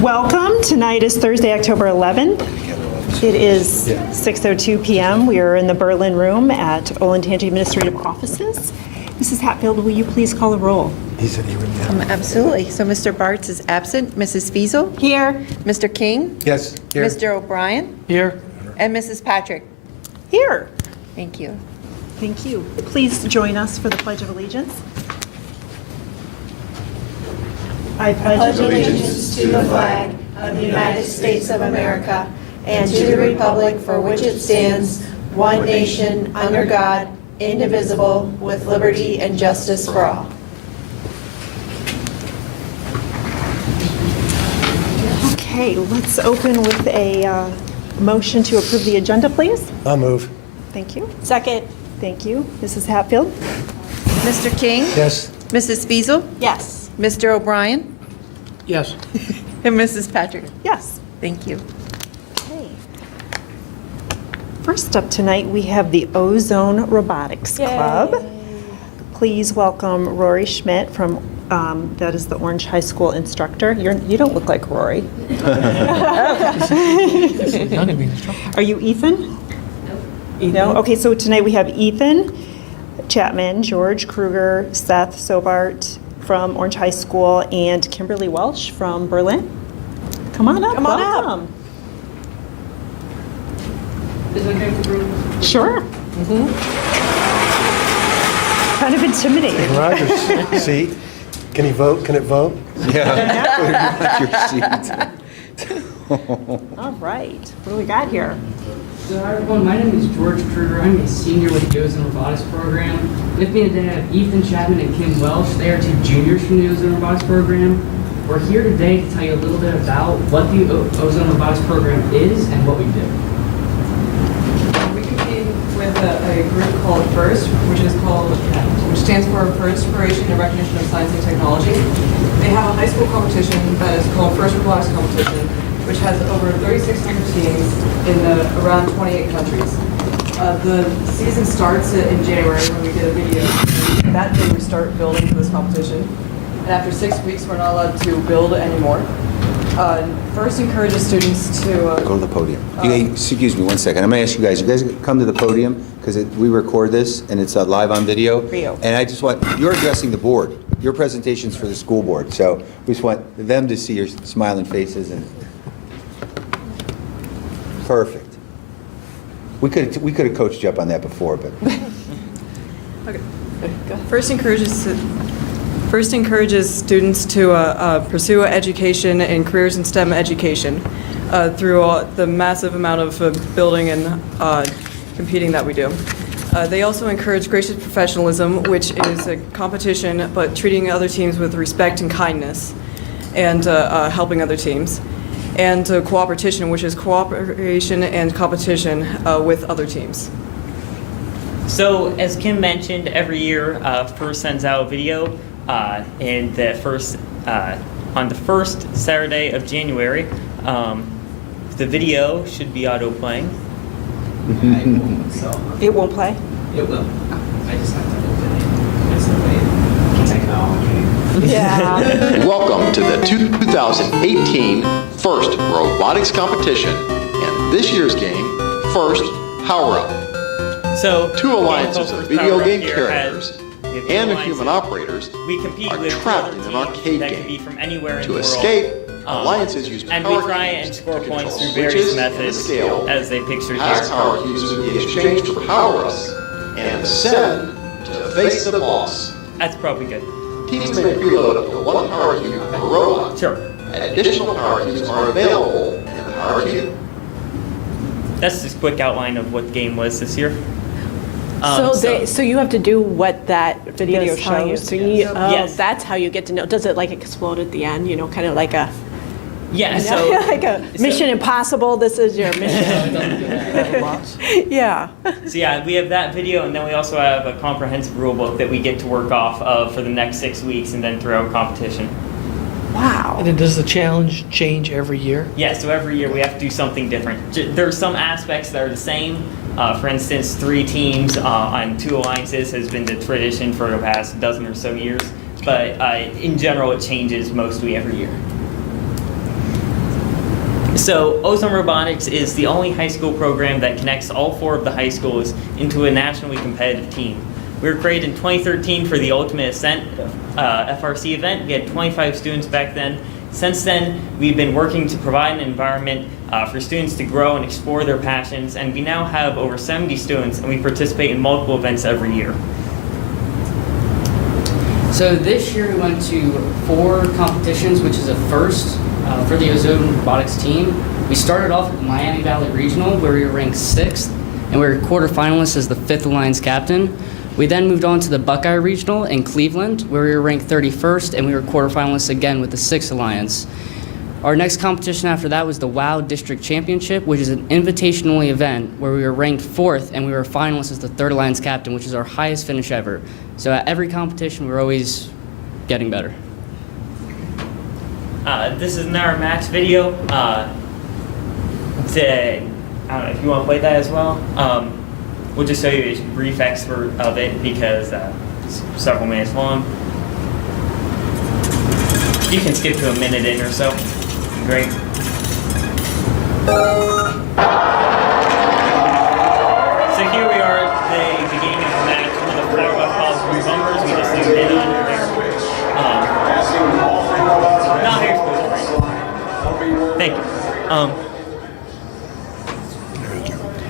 Welcome. Tonight is Thursday, October 11th. It is 6:02 p.m. We are in the Berlin Room at Olentangy Administrative Offices. Mrs. Hatfield, will you please call the roll? He said he would. Absolutely. So Mr. Bartz is absent. Mrs. Fiesel? Here. Mr. King? Yes, here. Mr. O'Brien? Here. And Mrs. Patrick? Here. Thank you. Thank you. Please join us for the Pledge of Allegiance. I pledge allegiance to the flag of the United States of America and to the republic for which it stands, one nation, under God, indivisible, with liberty and justice for all. Okay, let's open with a motion to approve the agenda, please. I'll move. Thank you. Second. Thank you. Mrs. Hatfield? Mr. King? Yes. Mrs. Fiesel? Yes. Mr. O'Brien? Yes. And Mrs. Patrick? Yes. Thank you. Okay. First up tonight, we have the Ozone Robotics Club. Please welcome Rory Schmidt from, that is the Orange High School instructor. You don't look like Rory. Are you Ethan? No? Okay, so tonight we have Ethan Chapman, George Kruger, Seth Sobart from Orange High School, and Kimberly Welsh from Berlin. Come on up. Come on up. Welcome. Is it okay for group? Sure. Kind of intimidating. Roger's seat. Can he vote? Can it vote? All right. What do we got here? So hi everyone, my name is George Kruger. I'm a senior with the Ozone Robotics program. With me today I have Ethan Chapman and Kim Welsh. They are two juniors from the Ozone Robotics program. We're here today to tell you a little bit about what the Ozone Robotics program is and what we do. We compete with a group called FIRST, which stands for For Inspiration and Recognition of Science and Technology. They have a high school competition that is called FIRST Robotics Competition, which has over 3,600 teams in around 28 countries. The season starts in January when we did a video. That day we start building for this competition. And after 6 weeks, we're not allowed to build anymore. First encourages students to... Go to the podium. Excuse me one second. I'm going to ask you guys come to the podium because we record this and it's live on video. Video. And I just want, you're addressing the board. Your presentation's for the school board. So we just want them to see your smiling faces. And perfect. We could have coached you up on that before, but... Okay. First encourages students to pursue education and careers in STEM education through the massive amount of building and competing that we do. They also encourage gracious professionalism, which is a competition, but treating other teams with respect and kindness, and helping other teams. And cooperation, which is cooperation and competition with other teams. So, as Kim mentioned, every year FIRST sends out a video, and on the first Saturday of January, the video should be auto-playing. It won't play? It will. I just have to open it. It's the way technology. Yeah. Welcome to the 2018 FIRST Robotics Competition, and this year's game, FIRST Power Up. So, Two alliances of video game characters and the human operators we compete are with trapped other in an teams arcade that can be game. from anywhere in To the escape, world. alliances use and power we try cubes and score to points control through various switches and methods scale as they pictured past here. power cubes in the exchange for power-ups and ascend to face the boss. That's probably good. Teams may preload up to one power cube per robot. Sure. Additional power cubes are available in the power cube. That's just a quick outline of what the game was this year. So you have to do what that video shows. So Yes. that's how you get to know. Does it like explode at the end? You know, kind of like a Yeah, so like a Mission Impossible. This is your mission. Yeah. So yeah, we have that video, and then we also have a comprehensive rule book that we get to work off of for the next 6 weeks and then throughout competition. Wow. And then does the challenge change every year? Yeah, so every year we have to do something different. There are some aspects that are the same. For instance, 3 teams on 2 alliances has been the tradition for the past dozen or so years. But in general, it changes mostly every year. So Ozone Robotics is the only high school program that connects all 4 of the high schools into a nationally competitive team. We were created in 2013 for the Ultimate Ascent FRC event. We had 25 students back then. Since then, we've been working to provide an environment for students to grow and explore their passions, and we now have over 70 students, and we participate in multiple events every year. So this year we went to 4 competitions, which is a first for the Ozone Robotics team. We started off with the Miami Valley Regional, where we were ranked 6th, and we were quarterfinalists as the 5th Alliance captain. We then moved on to the Buckeye Regional in Cleveland, where we were ranked 31st, and we were quarterfinalists again with the 6th Alliance. Our next competition after that was the WOW District Championship, which is an invitational event where we were ranked 4th, and we were finalists as the 3rd Alliance captain, which is our highest finish ever. So at every competition, we're always getting better. This is our match video. I don't know if you want to play that as well. We'll just show you a brief excerpt of it because it's several minutes long. You can skip to a minute in or so. Great. So here we are at the beginning of the match. One of the flower buffaloes from bumpers. We just zoomed in on there. Not here. Thank you.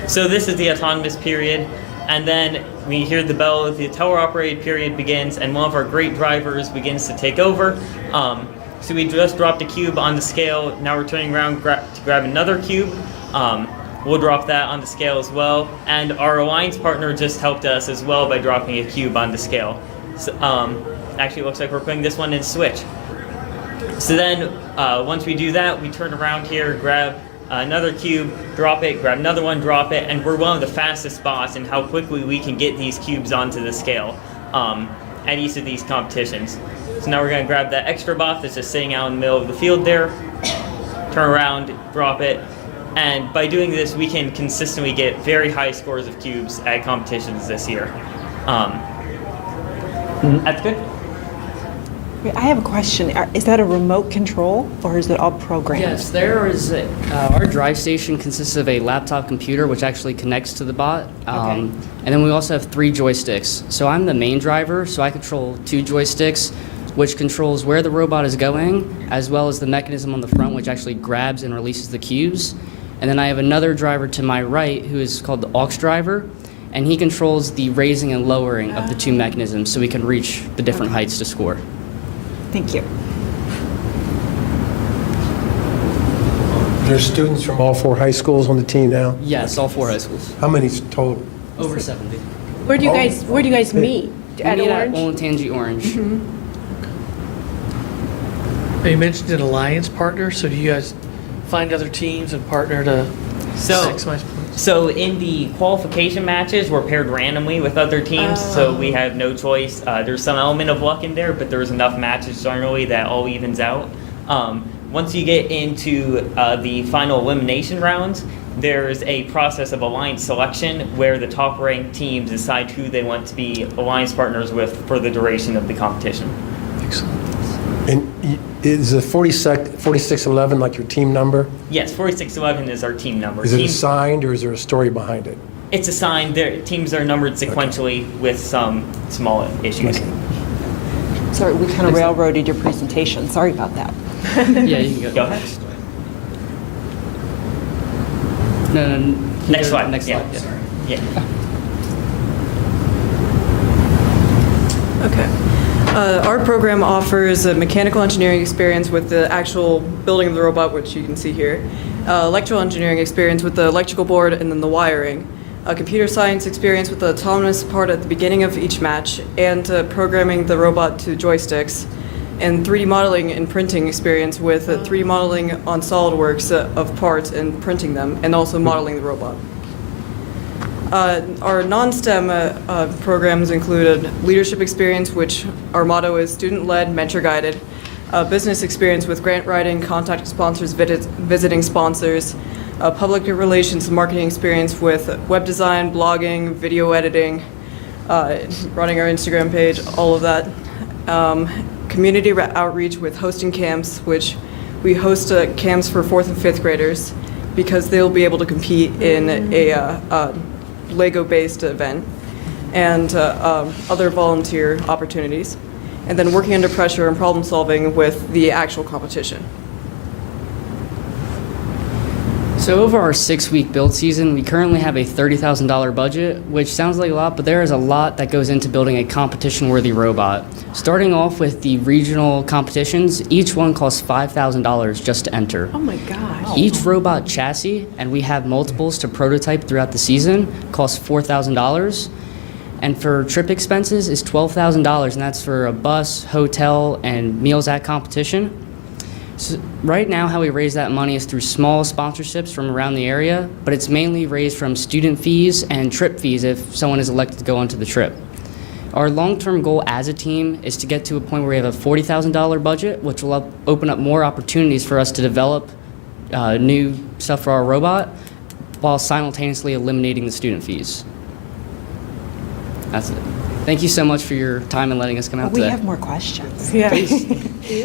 So this is the autonomous period, and then we hear the bell, the tower-operated period begins, and one of our great drivers begins to take over. So we just dropped a cube on the scale. Now we're turning around to grab another cube. We'll drop that on the scale as well. And our alliance partner just helped us as well by dropping a cube on the scale. So, actually, it looks like we're putting this one in switch. So then, once we do that, we turn around here, grab another cube, drop it, grab another one, drop it, and we're one of the fastest spots in how quickly we can get these cubes onto the scale at each of these competitions. So now we're going to grab that extra bot that's just sitting out in the middle of the field there, turn around, drop it, and by doing this, we can consistently get very high scores of cubes at competitions this year. That's good. I have a question. Is that a remote control or is it all programmed? Yes, there is. Our drive station consists of a laptop computer, which actually connects to the bot. And then we also have 3 joysticks. So I'm the main driver, so I control 2 joysticks, which controls where the robot is going, as well as the mechanism on the front, which actually grabs and releases the cubes. And then I have another driver to my right, who is called the aux driver, and he controls the raising and lowering of the 2 mechanisms, so we can reach the different heights to score. Thank you. There's students from all 4 high schools on the team now? Yes, all 4 high schools. How many total? Over 70. Where do you guys meet? At We meet Orange? at Olentangy Orange. Now, you mentioned an alliance partner, so do you guys find other teams and partner to maximize points? So in the qualification matches, we're paired randomly with other teams, so we have no choice. There's some element of luck in there, but there's enough matches generally that all evens out. Once you get into the final elimination rounds, there's a process of alliance selection where the top-ranked teams decide who they want to be alliance partners with for the duration of the competition. Excellent. And is the 4611 like your team number? Yes, 4611 is our team number. Is it assigned or is there a story behind it? It's assigned. Teams are numbered sequentially with some small issues. Okay. Sorry, we kind of railroaded your presentation. Sorry about that. Yeah, you can Go ahead. No, Next slide. Next slide. Yeah. Sorry. Yeah. Okay. Our program offers a mechanical engineering experience with the actual building of the robot, which you can see here, electrical engineering experience with the electrical board and then the wiring, a computer science experience with the autonomous part at the beginning of each match, and programming the robot to joysticks, and 3D modeling and printing experience with 3D modeling on SolidWorks of parts and printing them, and also modeling the robot. Our non-STEM programs included leadership experience, which our motto is student-led, mentor-guided, business experience with grant writing, contacting sponsors, visiting sponsors, public relations and marketing experience with web design, blogging, video editing, running our Instagram page, all of that. Community outreach with hosting camps, which we host camps for 4th and 5th graders because they'll be able to compete in a Lego-based event and other volunteer opportunities, and then working under pressure and problem solving with the actual competition. So over our 6-week build season, we currently have a $30,000 budget, which sounds like a lot, but there is a lot that goes into building a competition-worthy robot. Starting off with the regional competitions, each one costs $5,000 just to enter. Oh my gosh. Each robot chassis, and we have multiples to prototype throughout the season, costs $4,000. And for trip expenses is $12,000, and that's for a bus, hotel, and meals at competition. So right now, how we raise that money is through small sponsorships from around the area, but it's mainly raised from student fees and trip fees if someone is elected to go onto the trip. Our long-term goal as a team is to get to a point where we have a $40,000 budget, which will open up more opportunities for us to develop new stuff for our robot, while simultaneously eliminating the student fees. That's it. Thank you so much for your time and letting us come out We today. have more questions. Yeah.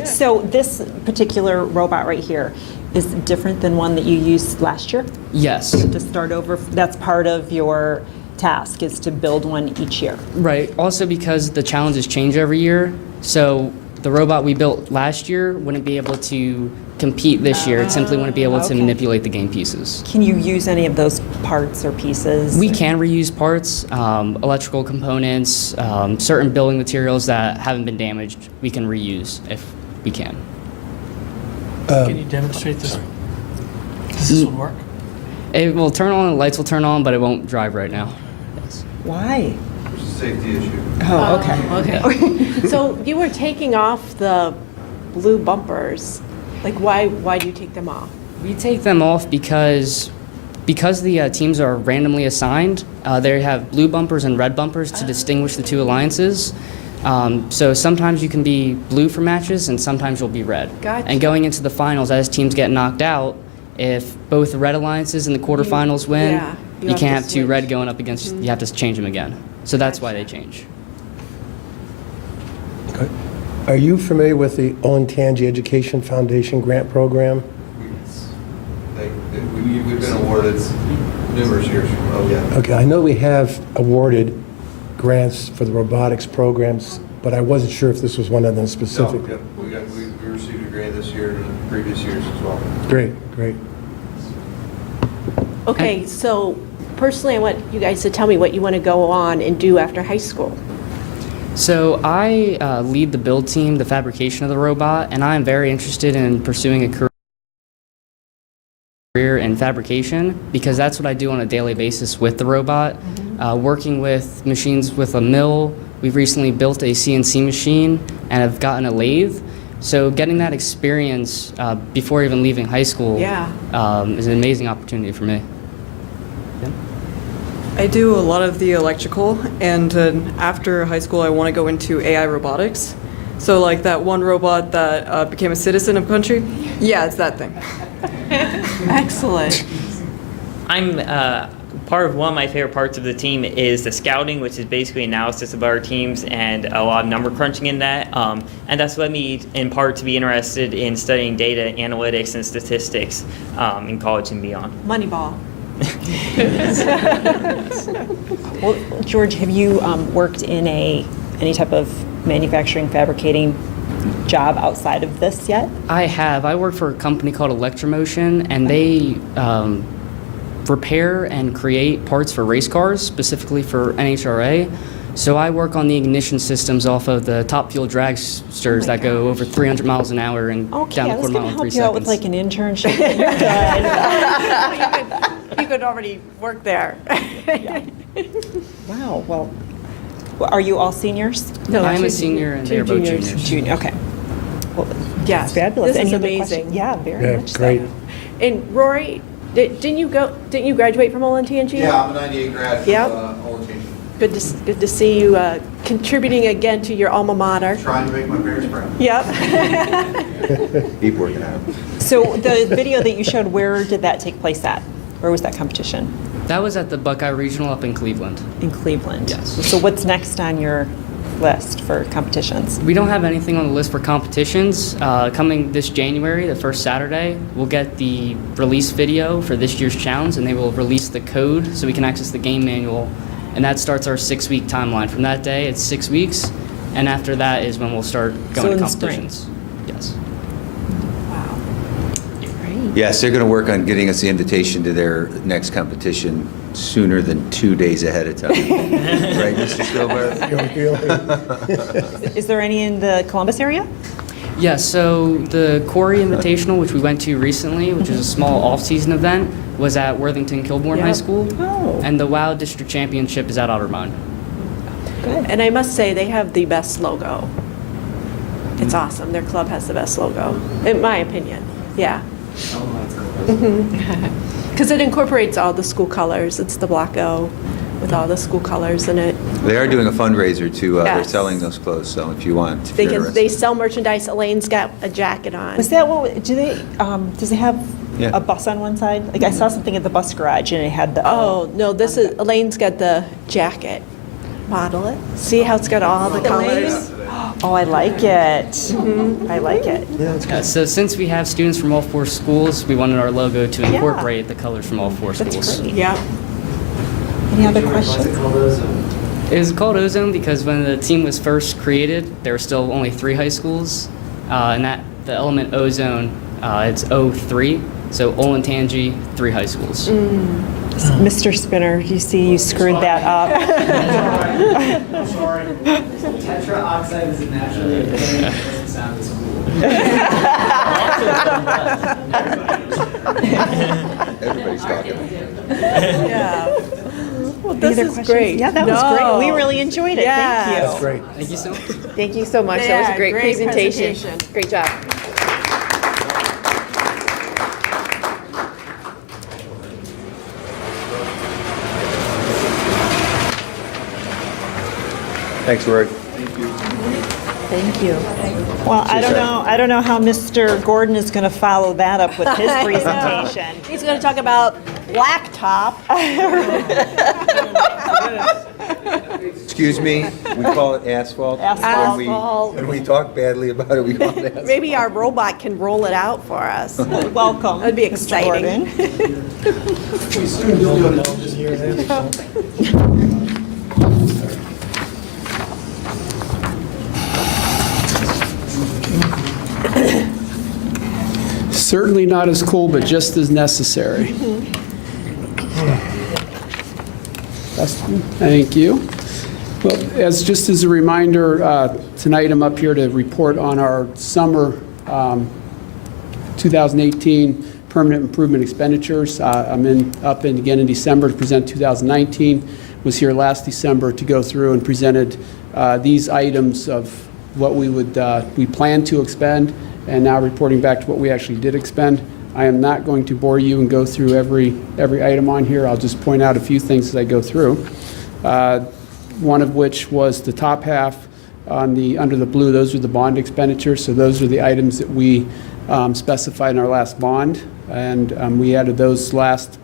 So this particular robot right here is different than one that you used last year? Yes. You have to start over. That's part of your task, is to build one each year. Right. Also because the challenges change every year, so the robot we built last year wouldn't be able to compete this year. It simply wouldn't be able to Okay. manipulate the game pieces. Can you use any of those parts or pieces? We can reuse parts, electrical components, certain building materials that haven't been damaged, we can reuse if we can. Can you demonstrate this? Does this one work? It will turn on, the lights will turn on, but it won't drive right now. Yes. Why? It's a safety issue. Oh, okay. Okay. So you were taking off the blue bumpers. Like, why do you take them off? We take them off because the teams are randomly assigned. They have blue bumpers and red bumpers to distinguish the two alliances. So sometimes you can be blue for matches, and sometimes you'll be red. Gotcha. And going into the finals, as teams get knocked out, if both the red alliances in the quarterfinals win, yeah, you you have can't to have two switch. red going up against. You have to change them again. So that's why they change. Okay. Are you familiar with the Olentangy Education Foundation grant program? We've been awarded numerous years. Oh, yeah. Okay, I know we have awarded grants for the robotics programs, but I wasn't sure if this was one of them specific. No, yep. We received a grant this year and previous years as well. Great, great. Okay, so personally, I want you guys to tell me what you want to go on and do after high school. So I lead the build team, the fabrication of the robot, and I am very interested in pursuing a career in fabrication because that's what I do on a daily basis with the robot. Working with machines with a mill, we've recently built a CNC machine and have gotten a lathe. So getting that experience before even leaving high school is an amazing opportunity for me. I do a lot of the electrical, and after high school, I want to go into AI robotics. So, like that one robot that became a citizen of country. Yeah, it's that thing. Excellent. I'm part of one of my favorite parts of the team is the scouting, which is basically analysis of our teams and a lot of number crunching in that. And that's led me in part to be interested in studying data analytics and statistics in college and beyond. Moneyball. Well, George, have you worked in any type of manufacturing, fabricating job outside of this yet? I have. I work for a company called Electromotion, and they repair and create parts for race cars, specifically for NHRA. So I work on the ignition systems off of the top fuel dragsters that go over 300 miles an hour and Okay, down I the was quarter going to mile in 3 help you out with seconds. like an internship. You're good. You could already work there. Wow. Well, are you all seniors? No, I'm two a senior and two they're both juniors. juniors. Junior. Okay. Well, Yes, fabulous. this is Any other amazing. questions? Yeah, very Yeah, much great. so. And Rory, didn't you graduate from Olentangy? Yeah, I'm a 98 grad Yep. from Olentangy. Good to see you contributing again to your alma mater. Trying to make my parents proud. Yep. Keep working at it. So the video that you showed, where did that take place at? Where was that competition? That was at the Buckeye Regional up in Cleveland. In Cleveland. Yes. So what's next on your list for competitions? We don't have anything on the list for competitions. Coming this January, the first Saturday, we'll get the release video for this year's challenge, and they will release the code so we can access the game manual. And that starts our 6-week timeline. From that day, it's 6 weeks, and after that is when we'll start So going in to the spring. competitions. Yes. Yes, they're going to work on getting us the invitation to their next competition sooner than 2 days ahead of time. Right, Mr. Stillbar? Is there any in the Columbus area? Yeah, so the Quarry Invitational, which we went to recently, which is a small off-season event, was at Worthington Kilbourne High Yep. School. Oh. And the WOW District Championship is at Otterbein. And I must say, they have the best logo. It's awesome. Their club has the best logo, in my opinion. Yeah. Because it incorporates all the school colors. It's the black O with all the school colors in it. They are doing a fundraiser too. They're Yes. selling those clothes, so if you want, if They you're can, interested. they sell merchandise. Elaine's got a jacket on. Was that what, do they, does it have Yeah. a bus on one side? Like I saw something at the bus garage and it had the. Oh, no, this is, Elaine's got the jacket. Model it. See how it's got all the colors? Oh, I like it. I like it. Yeah, so since we have students from all 4 schools, we wanted our logo to Yeah. incorporate the colors from all 4 schools. That's great. Yeah. Any other questions? It was called Ozone because when the team was first created, there were still only 3 high schools, and that the element ozone, it's O3, so Olentangy, 3 high schools. Mr. Spinner, you see you screwed that up. I'm sorry. Tetra oxide is a naturally occurring, it doesn't sound as cool. Everybody's talking. Yeah. Well, Any this other is questions? great. Yeah, that was No. great. We really enjoyed it. Yeah. Thank you. That's great. Thank you so much. Thank you so much. That was Yeah, a great presentation. Great job. Thanks, Rory. Thank you. Well, I don't know how Mr. Gordon is going to follow that up with his presentation. He's going to talk about blacktop. Excuse me, we call it asphalt. Asphalt. When we talk badly about it, we call it asphalt. Maybe our robot can roll it out for us. Welcome. That'd be Mr. exciting. Gordon. Certainly not as cool, but just as necessary. Thank you. Well, just as a reminder, tonight I'm up here to report on our summer 2018 permanent improvement expenditures. I'm up again in December to present 2019. Was here last December to go through and presented these items of what we plan to expend, and now reporting back to what we actually did expend. I am not going to bore you and go through every item on here. I'll just point out a few things as I go through. One of which was the top half under the blue. Those are the bond expenditures. So those are the items that we specified in our last bond, and we added those last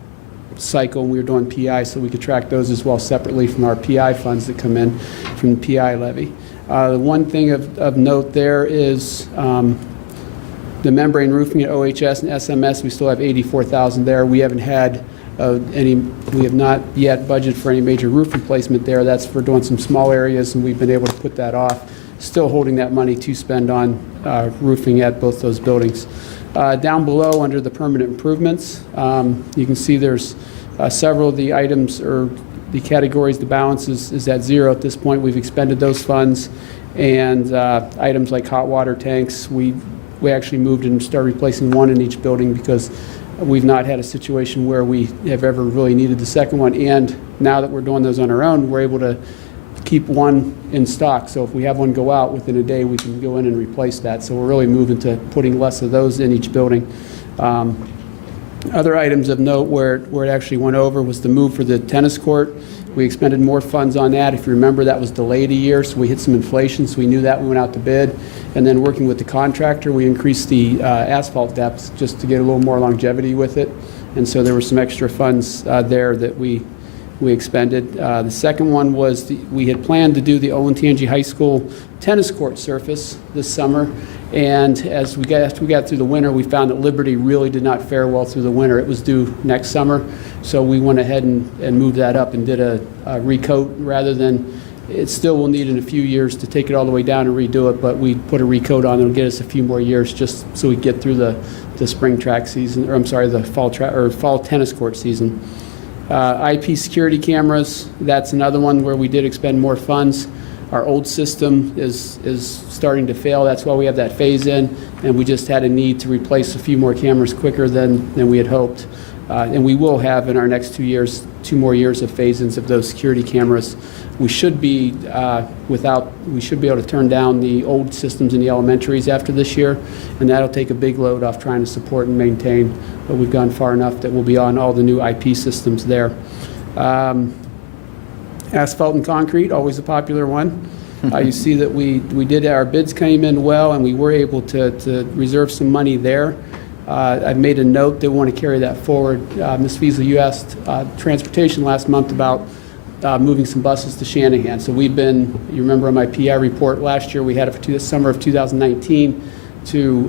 cycle when we were doing PI, so we could track those as well separately from our PI funds that come in from the PI levy. The one thing of note there is the membrane roofing at OHS and SMS. We still have $84,000 there. We haven't had we have not yet budgeted for any major roof replacement there. That's for doing some small areas, and we've been able to put that off. Still holding that money to spend on roofing at both those buildings. Down below, under the permanent improvements, you can see there's several of the items or the categories. The balance is at zero at this point. We've expended those funds, and items like hot water tanks, we actually moved and started replacing one in each building because we've not had a situation where we have ever really needed the second one. And now that we're doing those on our own, we're able to keep one in stock. So if we have one go out within a day, we can go in and replace that. So we're really moving to putting less of those in each building. Other items of note where it actually went over was the move for the tennis court. We expended more funds on that. If you remember, that was delayed a year, so we hit some inflation, so we knew that. We went out to bid. And then working with the contractor, we increased the asphalt depths just to get a little more longevity with it. And so there were some extra funds there that we we expended. The second one was we had planned to do the Olentangy High School tennis court surface this summer, and after we got through the winter, we found that Liberty really did not fare well through the winter. It was due next summer, so we went ahead and moved that up and did a recoat rather than. It still will need in a few years to take it all the way down and redo it, but we put a recoat on. It'll get us a few more years just so we get through the spring track season, or I'm sorry, the fall tennis court season. IP security cameras, that's another one where we did expend more funds. Our old system is starting to fail. That's why we have that phase in, and we just had a need to replace a few more cameras quicker than we had hoped. And we will have in our next 2 years, 2 more years of phase-ins of those security cameras. We should be we should be able to turn down the old systems in the elementaries after this year, and that'll take a big load off trying to support and maintain. But we've gone far enough that we'll be on all the new IP systems there. Asphalt and concrete, always a popular one. You see that we did, our bids came in well, and we were able to reserve some money there. I've made a note that we want to carry that forward. Ms. Feasley, you asked Transportation last month about moving some buses to Shanahan. So we've been, you remember on my PI report last year, we had it for the summer of 2019 to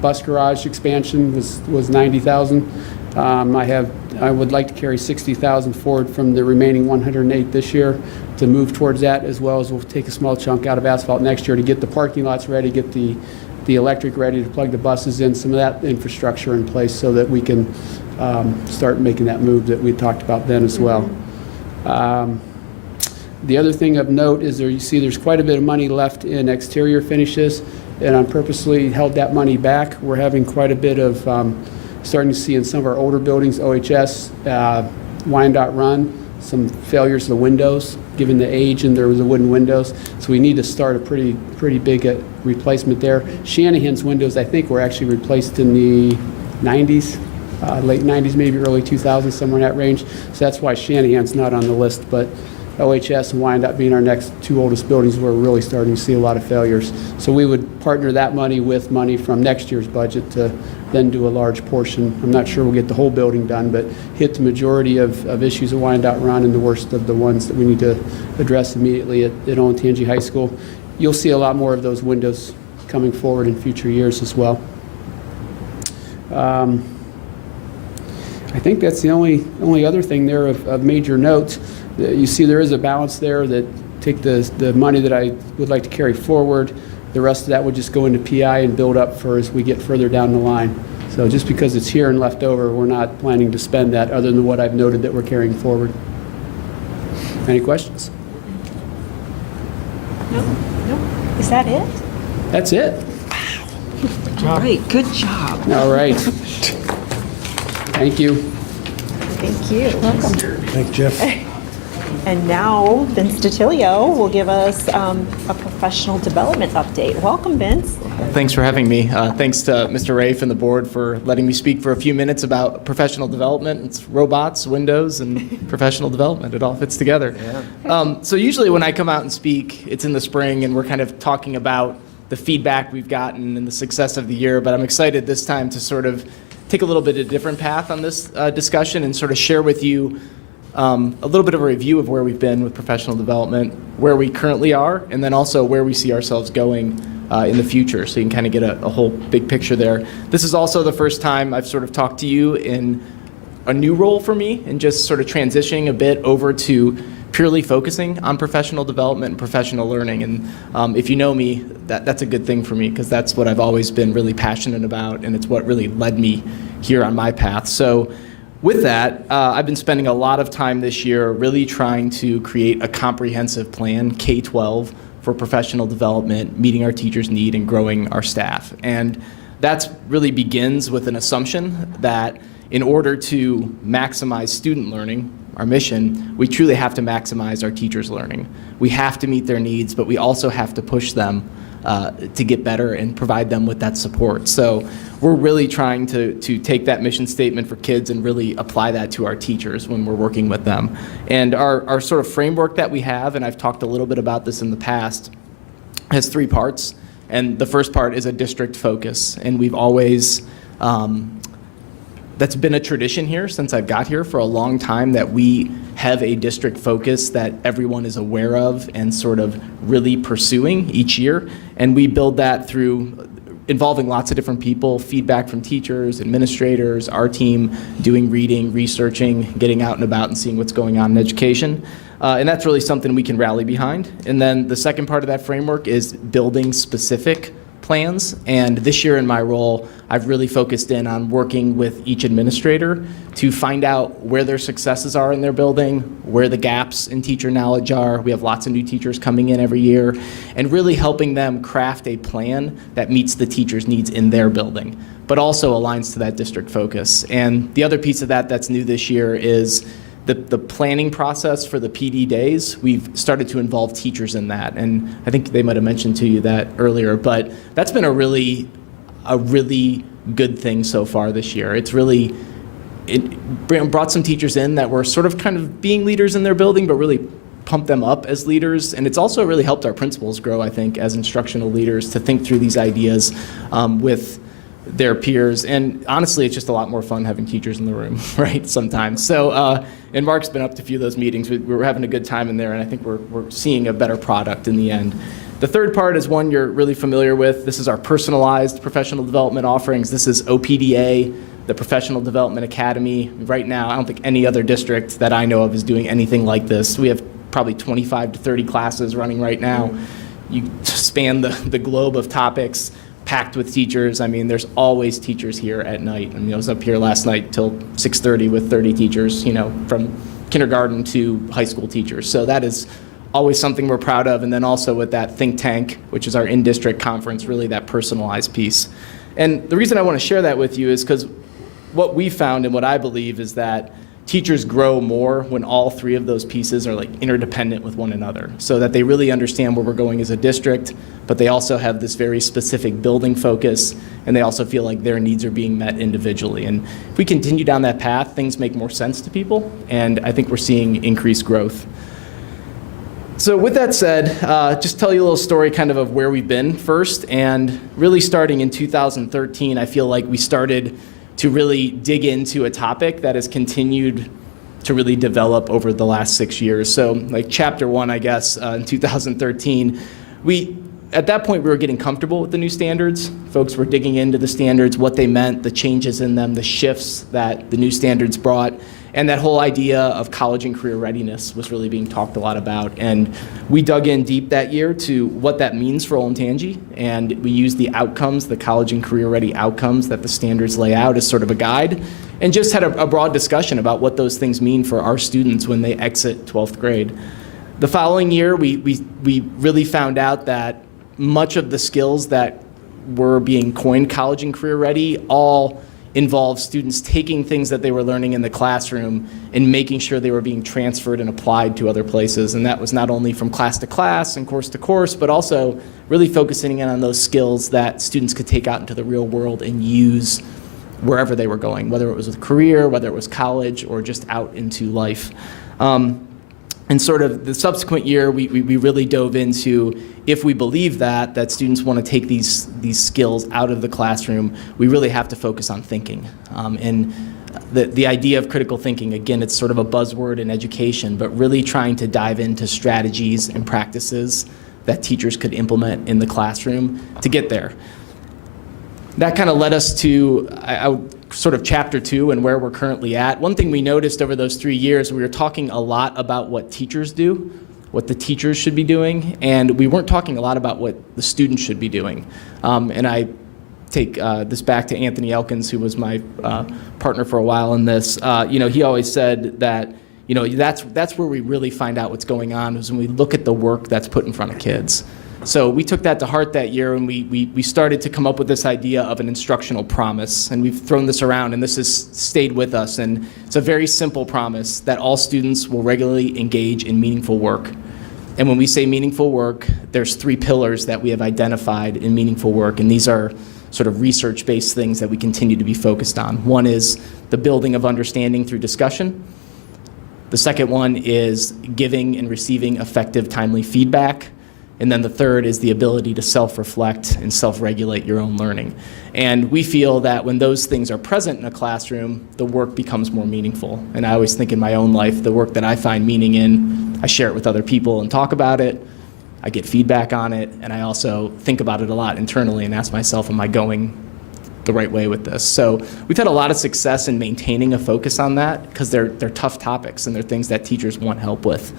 bus garage expansion was 90,000. I would like to carry 60,000 forward from the remaining 108 this year to move towards that, as well as we'll take a small chunk out of asphalt next year to get the parking lots ready, get the electric ready to plug the buses in, some of that infrastructure in place so that we can start making that move that we talked about then as well. The other thing of note is you see there's quite a bit of money left in exterior finishes, and I purposely held that money back. We're having quite a bit of starting to see in some of our older buildings, OHS, Wyandotte Run, some failures of the windows, given the age, and there was the wooden windows. So we need to start a pretty big replacement there. Shanahan's windows, I think, were actually replaced in the 90s, late 90s, maybe early 2000s, somewhere in that range. So that's why Shanahan's not on the list, but OHS and Wyandotte being our next 2 oldest buildings, we're really starting to see a lot of failures. So we would partner that money with money from next year's budget to then do a large portion. I'm not sure we'll get the whole building done, but hit the majority of issues at Wyandotte Run and the worst of the ones that we need to address immediately at Olentangy High School. You'll see a lot more of those windows coming forward in future years as well. I think that's the only other thing there of major note. You see there is a balance there that take the money that I would like to carry forward. The rest of that would just go into PI and build up for as we get further down the line. So just because it's here and left over, we're not planning to spend that other than what I've noted that we're carrying forward. Any questions? No. Is that it? That's it. All right, good job. All right. Thank you. Thank you. Welcome. Thank you, Jeff. And now Vince DiTilio will give us a professional development update. Welcome, Vince. Thanks for having me. Thanks to Mr. Rafe and the board for letting me speak for a few minutes about professional development. It's robots, windows, and professional development. It all fits together. Yeah. So usually when I come out and speak, it's in the spring, and we're kind of talking about the feedback we've gotten and the success of the year. But I'm excited this time to sort of take a little bit of a different path on this discussion and sort of share with you a little bit of a review of where we've been with professional development, where we currently are, and then also where we see ourselves going in the future, so you can kind of get a whole big picture there. This is also the first time I've sort of talked to you in a new role for me and just sort of transitioning a bit over to purely focusing on professional development and professional learning. And if you know me, that's a good thing for me because that's what I've always been really passionate about, and it's what really led me here on my path. So with that, I've been spending a lot of time this year really trying to create a comprehensive plan, K-12, for professional development, meeting our teachers' need and growing our staff. And that really begins with an assumption that in order to maximize student learning, our mission, we truly have to maximize our teachers' learning. We have to meet their needs, but we also have to push them to get better and provide them with that support. So we're really trying to take that mission statement for kids and really apply that to our teachers when we're working with them. And our sort of framework that we have, and I've talked a little bit about this in the past, has 3 parts. And the first part is a district focus. And we've always that's been a tradition here since I've got here for a long time, that we have a district focus that everyone is aware of and sort of really pursuing each year. And we build that through involving lots of different people, feedback from teachers, administrators, our team doing reading, researching, getting out and about and seeing what's going on in education. And that's really something we can rally behind. And then the second part of that framework is building specific plans. And this year in my role, I've really focused in on working with each administrator to find out where their successes are in their building, where the gaps in teacher knowledge are. We have lots of new teachers coming in every year, and really helping them craft a plan that meets the teachers' needs in their building, but also aligns to that district focus. And the other piece of that that's new this year is the planning process for the PD days. We've started to involve teachers in that, and I think they might have mentioned to you that earlier, but that's been a really good thing so far this year. It brought some teachers in that were sort of kind of being leaders in their building, but really pumped them up as leaders. And it's also really helped our principals grow, I think, as instructional leaders to think through these ideas with their peers. And honestly, it's just a lot more fun having teachers in the room, right, sometimes. So, and Mark's been up to a few of those meetings. We're having a good time in there, and I think we're seeing a better product in the end. The third part is one you're really familiar with. This is our personalized professional development offerings. This is OPDA, the Professional Development Academy. Right now, I don't think any other district that I know of is doing anything like this. We have probably 25 to 30 classes running right now. You span the globe of topics, packed with teachers. I mean, there's always teachers here at night. I mean, I was up here last night till 6:30 with 30 teachers, from kindergarten to high school teachers. So that is always something we're proud of. And then also with that think tank, which is our in-district conference, really that personalized piece. And the reason I want to share that with you is because what we found and what I believe is that teachers grow more when all three of those pieces are like interdependent with one another, so that they really understand where we're going as a district, but they also have this very specific building focus, and they also feel like their needs are being met individually. And if we continue down that path, things make more sense to people, and I think we're seeing increased growth. So with that said, just tell you a little story kind of where we've been first, and really starting in 2013, I feel like we started to really dig into a topic that has continued to really develop over the last 6 years. So like chapter one, I guess, in 2013, at that point we were getting comfortable with the new standards. Folks were digging into the standards, what they meant, the changes in them, the shifts that the new standards brought. And that whole idea of college and career readiness was really being talked a lot about. And we dug in deep that year to what that means for Olentangy. And we used the outcomes, the college and career ready outcomes that the standards lay out as sort of a guide. And just had a broad discussion about what those things mean for our students when they exit 12th grade. The following year, we really found out that much of the skills that were being coined college and career ready all involved students taking things that they were learning in the classroom and making sure they were being transferred and applied to other places. And that was not only from class to class and course to course, but also really focusing in on those skills that students could take out into the real world and use wherever they were going, whether it was a career, whether it was college, or just out into life. And sort of the subsequent year, we really dove into, if we believe that students want to take these skills out of the classroom, we really have to focus on thinking. And the idea of critical thinking, again, it's sort of a buzzword in education, but really trying to dive into strategies and practices that teachers could implement in the classroom to get there. That kind of led us to sort of chapter 2 and where we're currently at. One thing we noticed over those 3 years, we were talking a lot about what teachers do, what the teachers should be doing, and we weren't talking a lot about what the students should be doing. And I take this back to Anthony Elkins, who was my partner for a while in this. He always said that that's where we really find out what's going on, is when we look at the work that's put in front of kids. So we took that to heart that year, and we started to come up with this idea of an instructional promise. And we've thrown this around, and this has stayed with us. And it's a very simple promise that all students will regularly engage in meaningful work. And when we say meaningful work, there's 3 pillars that we have identified in meaningful work. And these are sort of research-based things that we continue to be focused on. One is the building of understanding through discussion. The second one is giving and receiving effective, timely feedback. And then the third is the ability to self-reflect and self-regulate your own learning. And we feel that when those things are present in a classroom, the work becomes more meaningful. And I always think in my own life, the work that I find meaning in, I share it with other people and talk about it. I get feedback on it, and I also think about it a lot internally and ask myself, am I going the right way with this? So we've had a lot of success in maintaining a focus on that because they're tough topics and they're things that teachers want help with.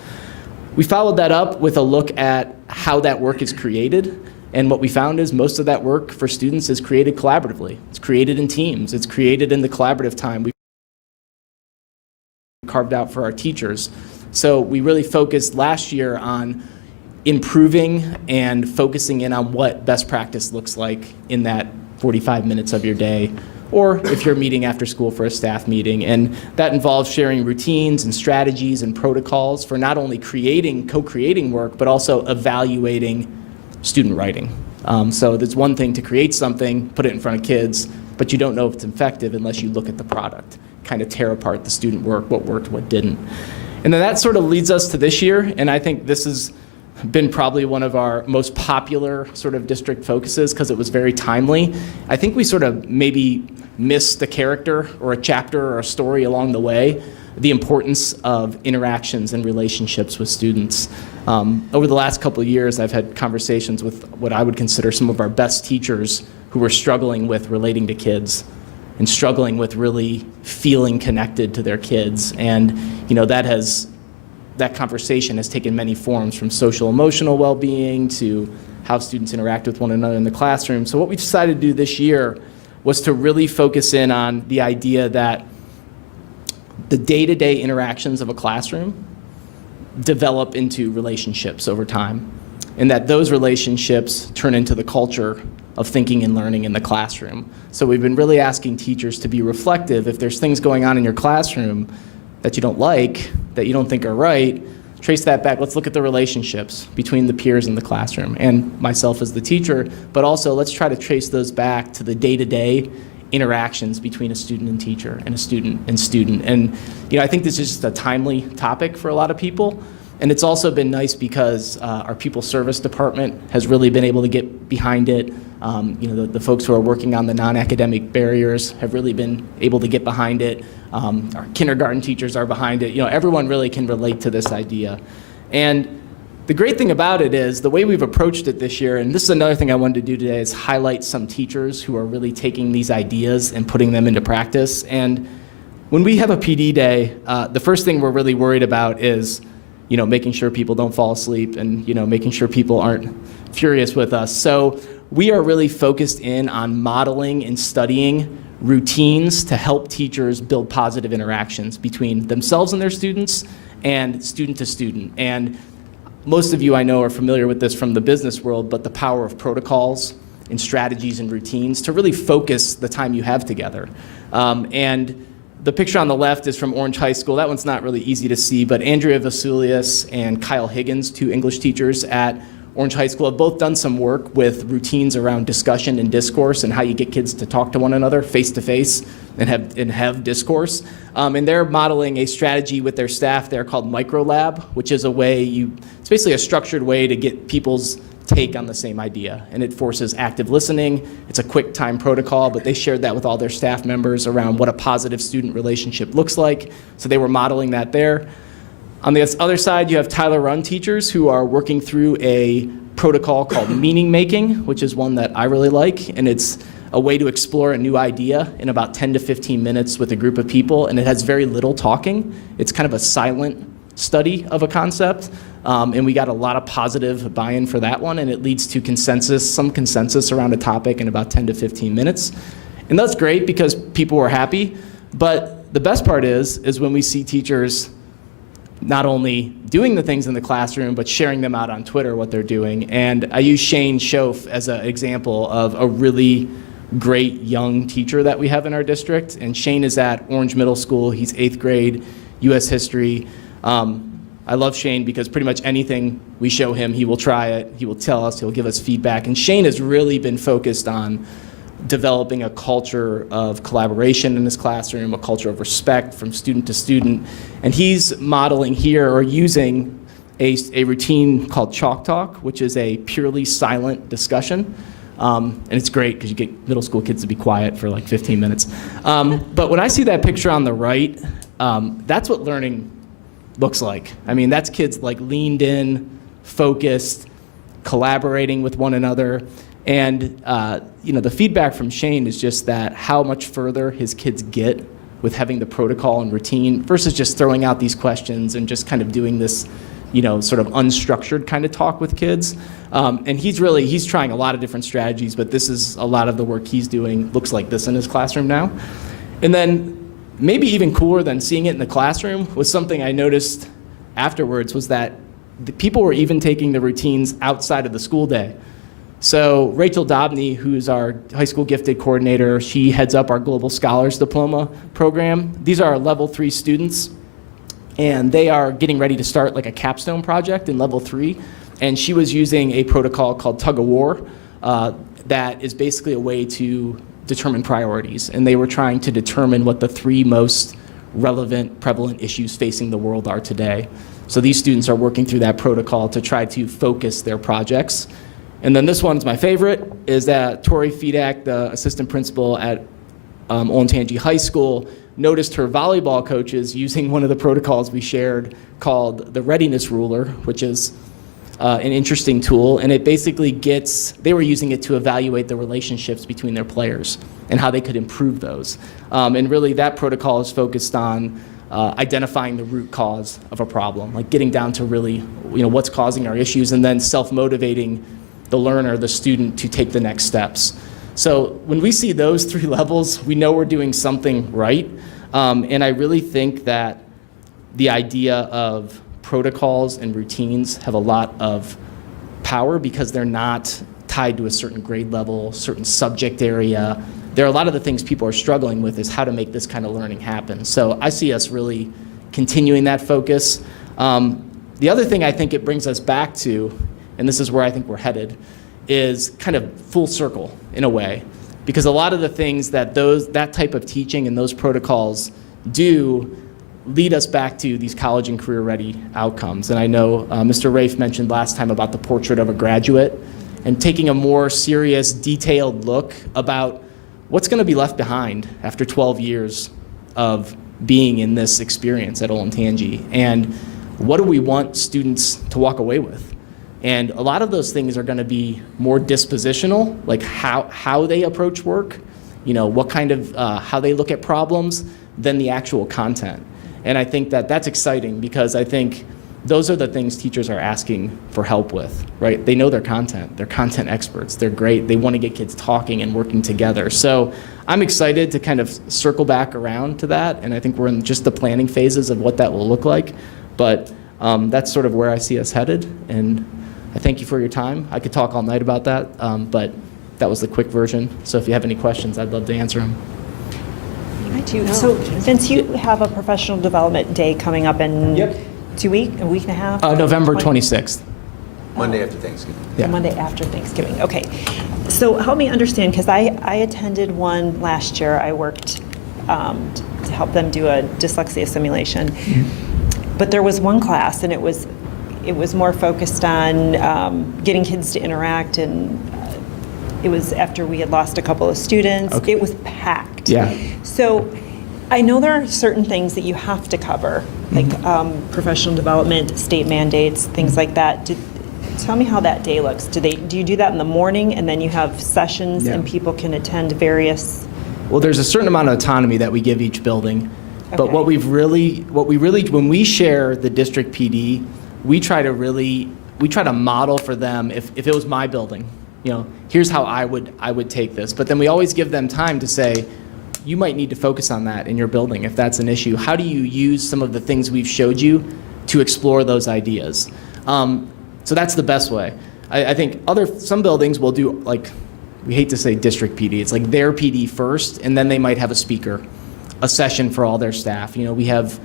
We followed that up with a look at how that work is created, and what we found is most of that work for students is created collaboratively. It's created in teams. It's created in the collaborative time we carved out for our teachers. So we really focused last year on improving and focusing in on what best practice looks like in that 45 minutes of your day, or if you're meeting after school for a staff meeting. And that involves sharing routines and strategies and protocols for not only co-creating work, but also evaluating student writing. So there's one thing to create something, put it in front of kids, but you don't know if it's effective unless you look at the product, kind of tear apart the student work, what worked, what didn't. And then that sort of leads us to this year, and I think this has been probably one of our most popular sort of district focuses because it was very timely. I think we sort of maybe missed a character or a chapter or a story along the way, the importance of interactions and relationships with students. Over the last couple of years, I've had conversations with what I would consider some of our best teachers who were struggling with relating to kids and struggling with really feeling connected to their kids. And that conversation has taken many forms, from social emotional well-being to how students interact with one another in the classroom. So what we decided to do this year was to really focus in on the idea that the day-to-day interactions of a classroom develop into relationships over time, and that those relationships turn into the culture of thinking and learning in the classroom. So we've been really asking teachers to be reflective. If there's things going on in your classroom that you don't like, that you don't think are right, trace that back. Let's look at the relationships between the peers in the classroom and myself as the teacher, but also let's try to trace those back to the day-to-day interactions between a student and teacher and a student and student. And I think this is just a timely topic for a lot of people. And it's also been nice because our people service department has really been able to get behind it. The folks who are working on the non-academic barriers have really been able to get behind it. Our kindergarten teachers are behind it. Everyone really can relate to this idea. And the great thing about it is the way we've approached it this year, and this is another thing I wanted to do today, is highlight some teachers who are really taking these ideas and putting them into practice. And when we have a PD day, the first thing we're really worried about is making sure people don't fall asleep and making sure people aren't furious with us. So we are really focused in on modeling and studying routines to help teachers build positive interactions between themselves and their students and student to student. And most of you I know are familiar with this from the business world, but the power of protocols and strategies and routines to really focus the time you have together. And the picture on the left is from Orange High School. That one's not really easy to see, but Andrea Vasulius and Kyle Higgins, two English teachers at Orange High School, have both done some work with routines around discussion and discourse and how you get kids to talk to one another face to face and have discourse. And they're modeling a strategy with their staff there called MicroLab, which is it's basically a structured way to get people's take on the same idea. And it forces active listening. It's a quick time protocol, but they shared that with all their staff members around what a positive student relationship looks like. So they were modeling that there. On the other side, you have Tyler Run teachers who are working through a protocol called meaning making, which is one that I really like. And it's a way to explore a new idea in about 10 to 15 minutes with a group of people. And it has very little talking. It's kind of a silent study of a concept. And we got a lot of positive buy-in for that one. And it leads to some consensus around a topic in about 10 to 15 minutes. And that's great because people were happy. But the best part is when we see teachers not only doing the things in the classroom, but sharing them out on Twitter, what they're doing. And I use Shane Schoaf as an example of a really great young teacher that we have in our district. And Shane is at Orange Middle School. He's 8th grade, U.S. history. I love Shane because pretty much anything we show him, he will try it, he will tell us, he'll give us feedback. And Shane has really been focused on developing a culture of collaboration in his classroom, a culture of respect from student to student. And he's modeling here or using a routine called Chalk Talk, which is a purely silent discussion. And it's great because you get middle school kids to be quiet for like 15 minutes. But when I see that picture on the right, that's what learning looks like. I mean, that's kids like leaned in, focused, collaborating with one another. And the feedback from Shane is just that how much further his kids get with having the protocol and routine versus just throwing out these questions and just kind of doing this, sort of unstructured kind of talk with kids. And he's trying a lot of different strategies, but this is a lot of the work he's doing looks like this in his classroom now. And then maybe even cooler than seeing it in the classroom was something I noticed afterwards was that the people were even taking the routines outside of the school day. So Rachel Dobney, who's our high school gifted coordinator, she heads up our Global Scholars Diploma program. These are our level 3 students, and they are getting ready to start like a capstone project in level 3. And she was using a protocol called Tug of War that is basically a way to determine priorities. And they were trying to determine what the 3 most relevant, prevalent issues facing the world are today. So these students are working through that protocol to try to focus their projects. And then this one's my favorite, is that Tori Fedak, the assistant principal at Olentangy High School, noticed her volleyball coaches using one of the protocols we shared called the readiness ruler, which is an interesting tool. And it basically they were using it to evaluate the relationships between their players and how they could improve those. And really that protocol is focused on identifying the root cause of a problem, like getting down to really, what's causing our issues, and then self-motivating the learner, the student, to take the next steps. So when we see those 3 levels, we know we're doing something right. And I really think that the idea of protocols and routines have a lot of power because they're not tied to a certain grade level, certain subject area. There are a lot of the things people are struggling with is how to make this kind of learning happen. So I see us really continuing that focus. The other thing I think it brings us back to, and this is where I think we're headed, is kind of full circle in a way. Because a lot of the things that that type of teaching and those protocols do lead us back to these college and career ready outcomes. And I know Mr. Rafe mentioned last time about the portrait of a graduate and taking a more serious, detailed look about what's going to be left behind after 12 years of being in this experience at Olentangy, and what do we want students to walk away with? And a lot of those things are going to be more dispositional, like how they approach work, what kind of, how they look at problems, than the actual content. And I think that that's exciting because I think those are the things teachers are asking for help with, right? They know their content. They're content experts. They're great. They want to get kids talking and working together. So I'm excited to kind of circle back around to that. And I think we're in just the planning phases of what that will look like. But that's sort of where I see us headed. And I thank you for your time. I could talk all night about that, but that was the quick version. So if you have any questions, I'd love to answer them. I do. So Vince, you have a professional development day coming up in a week and a half? November 26th. Monday after Thanksgiving. The Monday after Thanksgiving. Okay. So help me understand, because I attended one last year. I worked to help them do a dyslexia simulation. Mm-hmm. But there was one class, and it was more focused on getting kids to interact, and it was after we had lost a couple of students. Okay. It was packed. Yeah. So I know there are certain things that you have to cover, like professional development, state mandates, things like that. Tell me how that day looks. Do you do that in the morning, and then you have sessions and people can attend various? Well, there's a certain amount of autonomy that we give each building. Okay. But when we share the district PD, we try to model for them, if it was my building, here's how I would take this. But then we always give them time to say, you might need to focus on that in your building if that's an issue. How do you use some of the things we've showed you to explore those ideas? So that's the best way. I think some buildings will do, like, we hate to say district PD, it's like their PD first, and then they might have a speaker, a session for all their staff. We have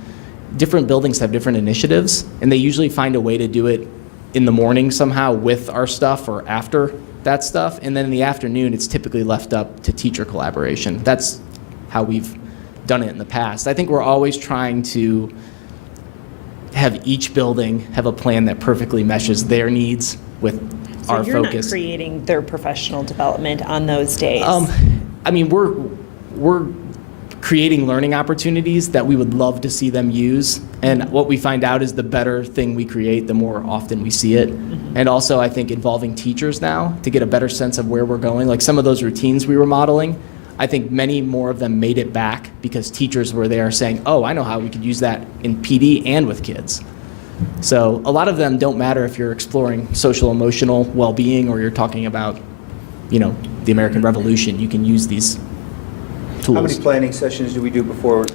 different buildings have different initiatives, and they usually find a way to do it in the morning somehow with our stuff or after that stuff, and then in the afternoon it's typically left up to teacher collaboration. That's how we've done it in the past. I think we're always trying to have each building have a plan that perfectly meshes their needs with So our you're focus. not creating their professional development on those days? I mean, we're creating learning opportunities that we would love to see them use. And what we find out is the better thing we create, the more often we see it. And also, I think involving teachers now to get a better sense of where we're going. Like some of those routines we were modeling, I think many more of them made it back because teachers were there saying, oh, I know how we could use that in PD and with kids. So a lot of them don't matter if you're exploring social emotional well-being or you're talking about, the American Revolution. You can use these tools. How many planning sessions do we do before?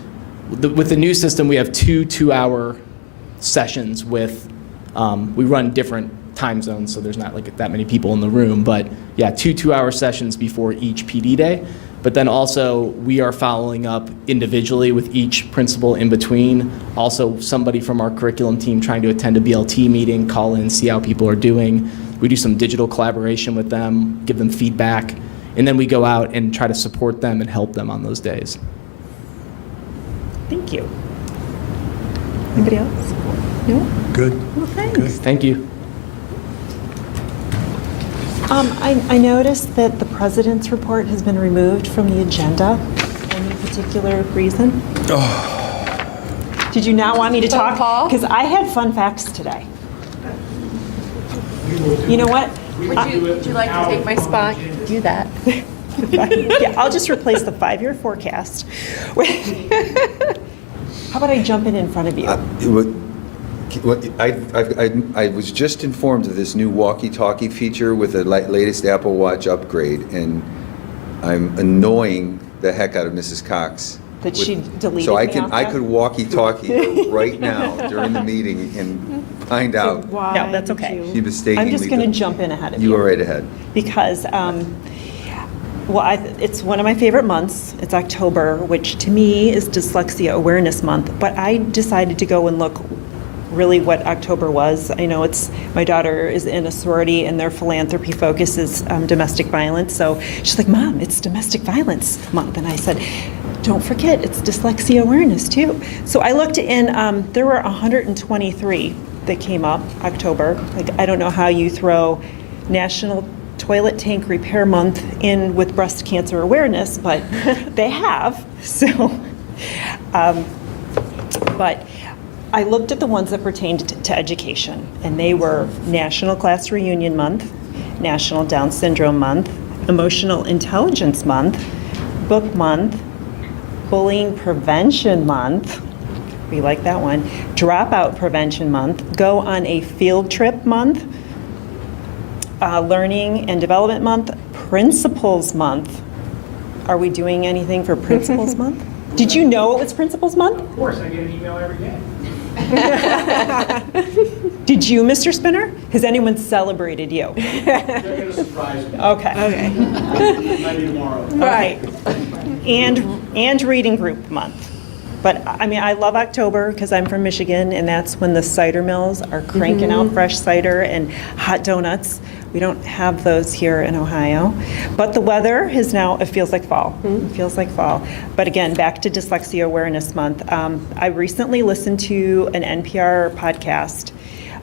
With the new system, we have 2 2-hour sessions with, we run different time zones, so there's not like that many people in the room, but yeah, 2 2-hour sessions before each PD day. But then also, we are following up individually with each principal in between. Also, somebody from our curriculum team trying to attend a BLT meeting, call in, see how people are doing. We do some digital collaboration with them, give them feedback, and then we go out and try to support them and help them on those days. Thank you. Anybody else? No? Good. Well, thanks. Thank you. I noticed that the president's report has been removed from the agenda. Any particular reason? Did you not want me to talk? Because I had fun facts today. You know what? Would you like to take my spot? Do that. Yeah, I'll just replace the 5-year forecast. How about I jump in front of you? I was just informed of this new walkie-talkie feature with the latest Apple Watch upgrade, and I'm annoying the heck out of Mrs. Cox. That she deleted So me off I that? could walkie-talkie right now during the meeting and find out. No, that's okay. She mistakenly. I'm just going to did- jump in ahead of you. You are right ahead. Because, it's one of my favorite months. It's October, which to me is Dyslexia Awareness Month. But I decided to go and look really what October was. I know my daughter is in a sorority and their philanthropy focus is domestic violence. So she's like, Mom, it's Domestic Violence Month. And I said, don't forget, it's Dyslexia Awareness too. So I looked in, there were 123 that came up October. Like, I don't know how you throw National Toilet Tank Repair Month in with breast cancer awareness, but they have. So, but I looked at the ones that pertained to education, and they were National Class Reunion Month, National Down Syndrome Month, Emotional Intelligence Month, Book Month, Bullying Prevention Month, we like that one, Dropout Prevention Month, Go on a Field Trip Month, Learning and Development Month, Principals Month. Are we doing anything for Principals Month? Did you know it was Principals Month? Of course, I get an email every day. Did you, Mr. Spinner? Has anyone celebrated you? They're going to surprise me. Okay. Maybe tomorrow. Right. And Reading Group Month. But I mean, I love October because I'm from Michigan, and that's when the cider mills are cranking out fresh cider and hot donuts. We don't have those here in Ohio. But the weather is now, it feels like fall. It feels like fall. But again, back to Dyslexia Awareness Month. I recently listened to an NPR podcast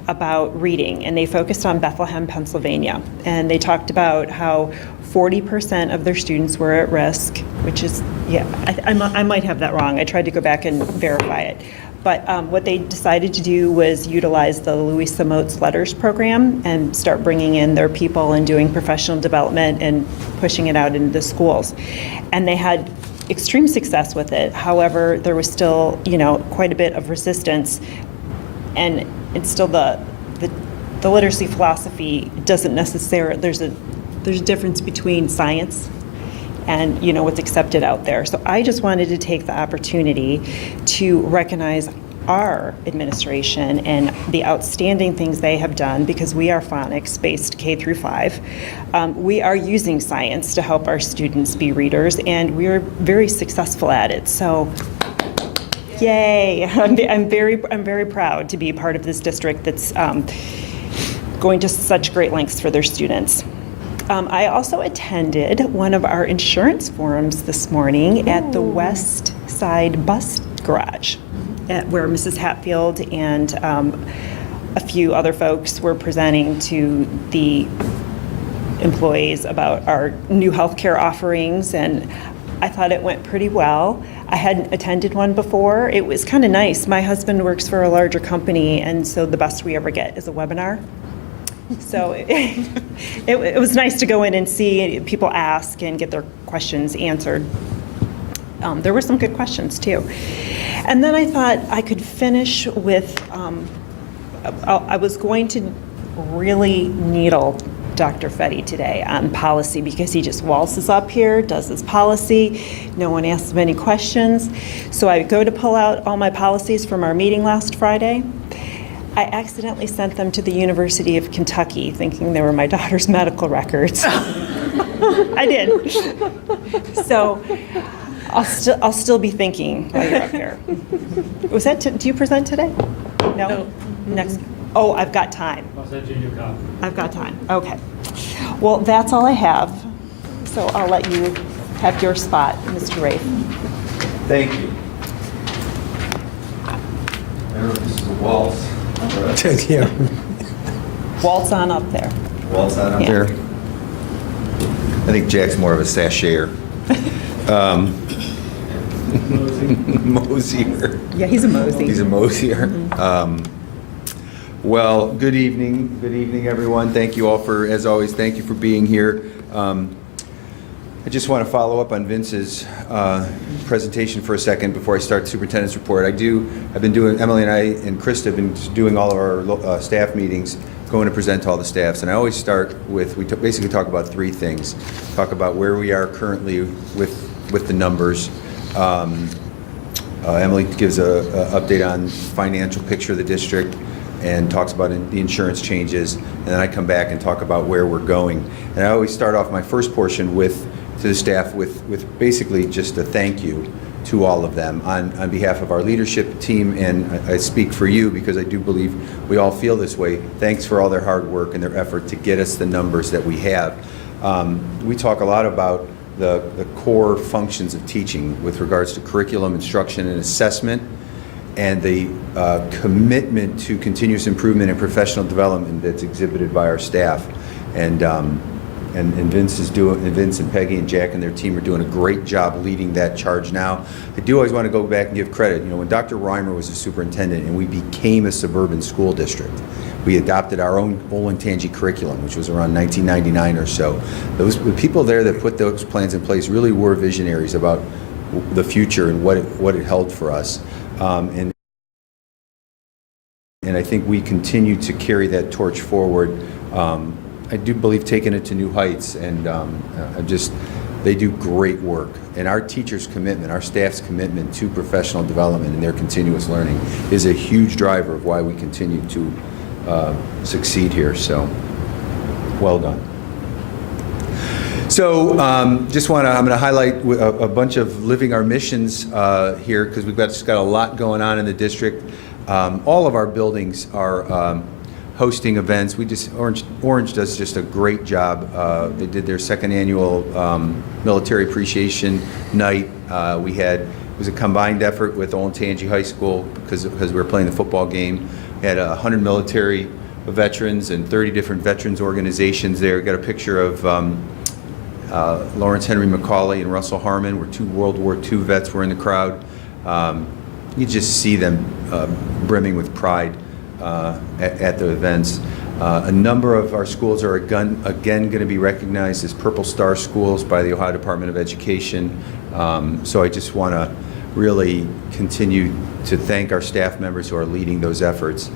about reading, and they focused on Bethlehem, Pennsylvania. And they talked about how 40% of their students were at risk, which is, yeah, I might have that wrong. I tried to go back and verify it. But what they decided to do was utilize the Louisa Moats Letters program and start bringing in their people and doing professional development and pushing it out into the schools. And they had extreme success with it. However, there was still, quite a bit of resistance. And it's still the literacy philosophy doesn't necessarily, there's a difference between science and what's accepted out there. So I just wanted to take the opportunity to recognize our administration and the outstanding things they have done, because we are phonics-based K through 5. We are using science to help our students be readers, and we are very successful at it. So, yay! I'm very proud to be part of this district that's going to such great lengths for their students. I also attended one of our insurance forums this morning at the West Side Bus Garage. where Mrs. Hatfield and a few other folks were presenting to the employees about our new healthcare offerings, and I thought it went pretty well. I hadn't attended one before. It was kind of nice. My husband works for a larger company, and so the best we ever get is a webinar. So it was nice to go in and see people ask and get their questions answered. There were some good questions too. And then I thought I could finish with, I was going to really needle Dr. Fetty today on policy because he just waltzes up here, does his policy, no one asks him any questions. So I go to pull out all my policies from our meeting last Friday. I accidentally sent them to the University of Kentucky thinking they were my daughter's medical records. I did. So I'll still be thinking while you're up here. Was that, do you present today? No? Next. Oh, I've got time. I'll send you a new copy. I've got time. Okay. Well, that's all I have. So I'll let you have your spot, Mr. Rafe. Thank you. I don't know if this is a waltz. Yeah. Waltz on up there. Waltz on up Yeah. there. I think Jack's more of a sashayer. Mosier. Yeah, he's a mosey. He's a mosier. Well, good evening. Good evening, everyone. Thank you all for, as always, thank you for being here. I just want to follow up on Vince's presentation for a second before I start the superintendent's report. I've been doing, Emily and I and Krista have been doing all of our staff meetings, going to present to all the staffs. And I always start with, basically talk about three things. Talk about where we are currently with the numbers. Emily gives a update on financial picture of the district and talks about the insurance changes, and then I come back and talk about where we're going. And I always start off my first portion to the staff with basically just a thank you to all of them on behalf of our leadership team, and I speak for you because I do believe we all feel this way. Thanks for all their hard work and their effort to get us the numbers that we have. We talk a lot about the core functions of teaching with regards to curriculum, instruction, and assessment, and the commitment to continuous improvement and professional development that's exhibited by our staff. And Vince and Peggy and Jack and their team are doing a great job leading that charge now. I do always want to go back and give credit. You know, when Dr. Reimer was the superintendent and we became a suburban school district, we adopted our own Olentangy curriculum, which was around 1999 or so. The people there that put those plans in place really were visionaries about the future and what it held for us. And I think we continue to carry that torch forward. I do believe taking it to new heights, and they do great work. And our teachers' commitment, our staff's commitment to professional development and their continuous learning is a huge driver of why we continue to succeed here. So, well done. So, I'm going to highlight a bunch of living our missions here because we've just got a lot going on in the district. All of our buildings are hosting events. Orange does just a great job. They did their second annual Military Appreciation Night. It was a combined effort with Olentangy High School because we were playing the football game. We had 100 military veterans and 30 different veterans organizations there. We got a picture of Lawrence Henry Macaulay and Russell Harmon, where two World War II vets were in the crowd. You just see them brimming with pride at the events. A number of our schools are again going to be recognized as Purple Star schools by the Ohio Department of Education. So I just want to really continue to thank our staff members who are leading those efforts.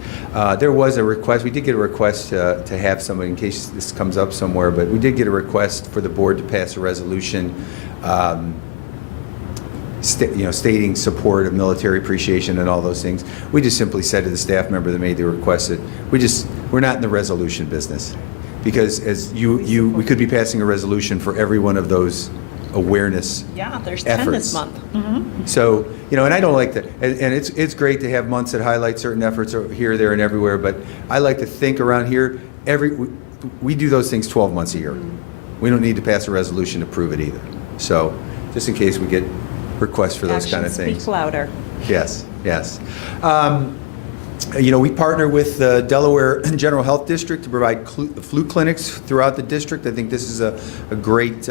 There was a request, we did get a request to have somebody, in case this comes up somewhere, but we did get a request for the board to pass a resolution stating support of military appreciation and all those things. We just simply said to the staff member that made the request that we're not in the resolution business, because as we could be passing a resolution for every one of those awareness Yeah, there's efforts. 10 this month. Mm-hmm. So, and I don't like that, and it's great to have months that highlight certain efforts here, there, and everywhere, but I like to think around here, we do those things 12 months a year. Mm-hmm. We don't need to pass a resolution to prove it either. So, just in case we get requests for those kind of things. Speaks louder. Yes, Yes. We partner with the Delaware General Health District to provide flu clinics throughout the district. I think this is a great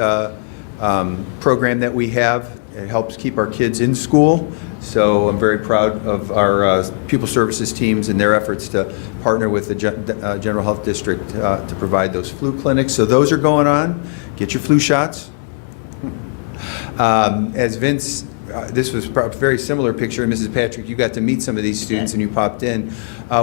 program that we have. It helps keep our kids in school. So I'm very proud of our pupil services teams and their efforts to partner with the General Health District to provide those flu clinics. So those are going on. Get your flu shots. As Vince, this was a very similar picture, and Mrs. Patrick, you got to meet some of these students and you popped in.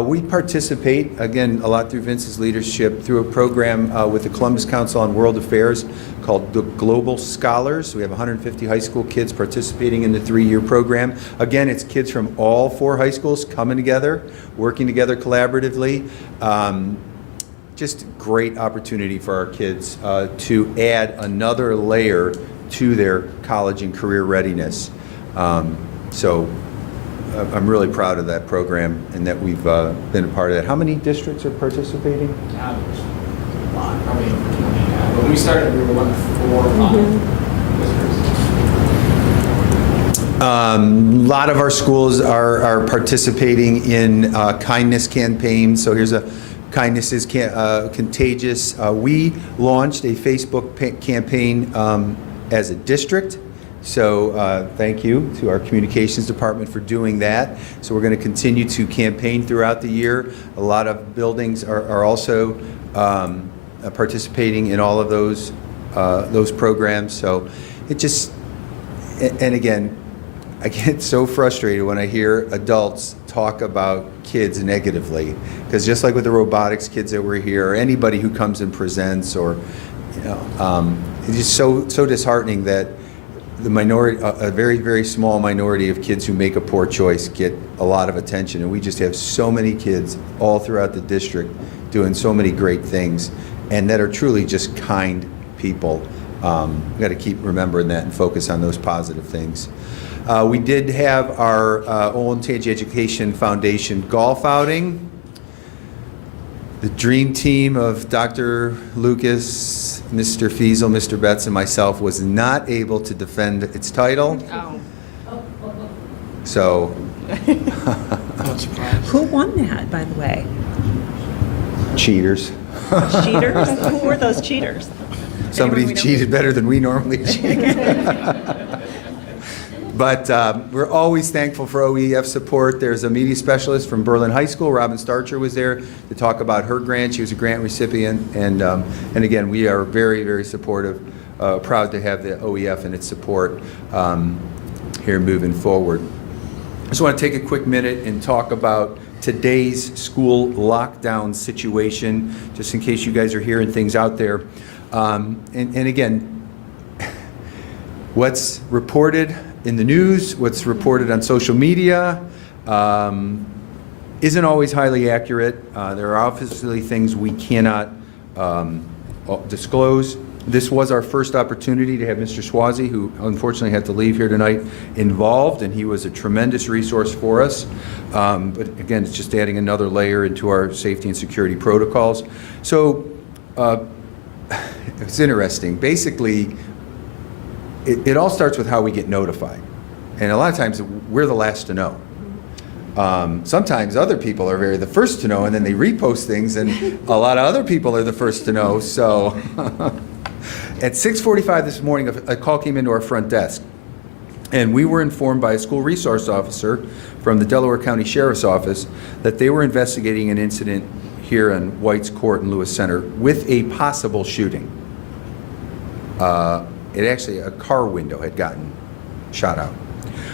We participate, again, a lot through Vince's leadership, through a program with the Columbus Council on World Affairs called the Global Scholars. We have 150 high school kids participating in the 3-year program. Again, it's kids from all 4 high schools coming together, working together collaboratively. Just great opportunity for our kids to add another layer to their college and career readiness. So I'm really proud of that program and that we've been a part of that. How many districts are participating? Now there's a lot, probably 20 now. When we started, we were one of 4 or 5 districts. A lot of our schools are participating in kindness campaigns. So here's a kindness is contagious. We launched a Facebook campaign as a district. So thank you to our communications department for doing that. So we're going to continue to campaign throughout the year. A lot of buildings are also participating in all of those programs. So it just, and again, I get so frustrated when I hear adults talk about kids negatively, because just like with the robotics kids that were here, or anybody who comes and presents, or it's just so disheartening that the minority, a very, very small minority of kids who make a poor choice get a lot of attention. And we just have so many kids all throughout the district doing so many great things and that are truly just kind people. We've got to keep remembering that and focus on those positive things. We did have our Olentangy Education Foundation golf outing. The dream team of Dr. Lucas, Mr. Fiesel, Mr. Betts, and myself was not able to defend its title. Oh. So. Who won that, by the way? Cheaters. Cheaters? Who were those cheaters? Somebody cheated better than we normally cheat. But we're always thankful for OEF support. There's a media specialist from Berlin High School, Robin Starcher, was there to talk about her grant. She was a grant recipient. And again, we are very, very supportive, proud to have the OEF and its support here moving forward. I just want to take a quick minute and talk about today's school lockdown situation, just in case you guys are hearing things out there. And again, what's reported in the news, what's reported on social media, isn't always highly accurate. There are obviously things we cannot disclose. This was our first opportunity to have Mr. Swazi, who unfortunately had to leave here tonight, involved, and he was a tremendous resource for us. But again, it's just adding another layer into our safety and security protocols. So it's interesting. Basically, it all starts with how we get notified. And a lot of times, we're the last to know. Sometimes other people are the first to know, and then they repost things, and a lot of other people are the first to know. So at 6:45 this morning, a call came into our front desk. And we were informed by a school resource officer from the Delaware County Sheriff's Office that they were investigating an incident here in White's Court and Lewis Center with a possible shooting. Actually, a car window had gotten shot out.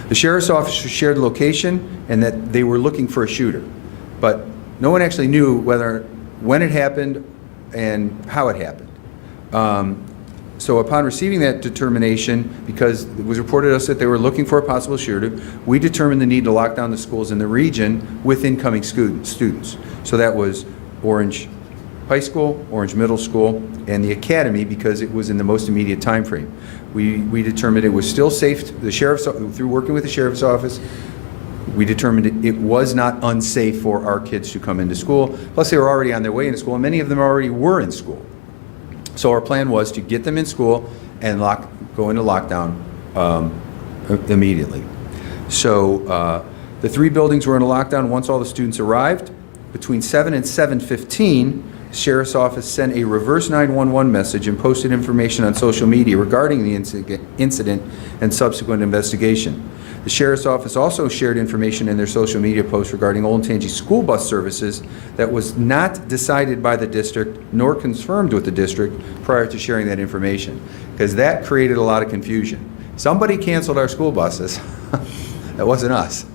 The sheriff's officer shared the location and that they were looking for a shooter, but no one actually knew when it happened and how it happened. So upon receiving that determination, because it was reported to us that they were looking for a possible shooter, we determined the need to lock down the schools in the region with incoming students. So that was Orange High School, Orange Middle School, and the Academy, because it was in the most immediate time frame. We determined it was still safe. Through working with the Sheriff's Office, we determined it was not unsafe for our kids to come into school. Plus, they were already on their way into school, and many of them already were in school. So our plan was to get them in school and go into lockdown immediately. So The 3 buildings were in a lockdown once all the students arrived. Between 7 and 7:15, the Sheriff's Office sent a reverse 911 message and posted information on social media regarding the incident and subsequent investigation. The Sheriff's Office also shared information in their social media post regarding Olentangy school bus services that was not decided by the district nor confirmed with the district prior to sharing that information, because that created a lot of confusion. Somebody canceled our school buses. That wasn't us.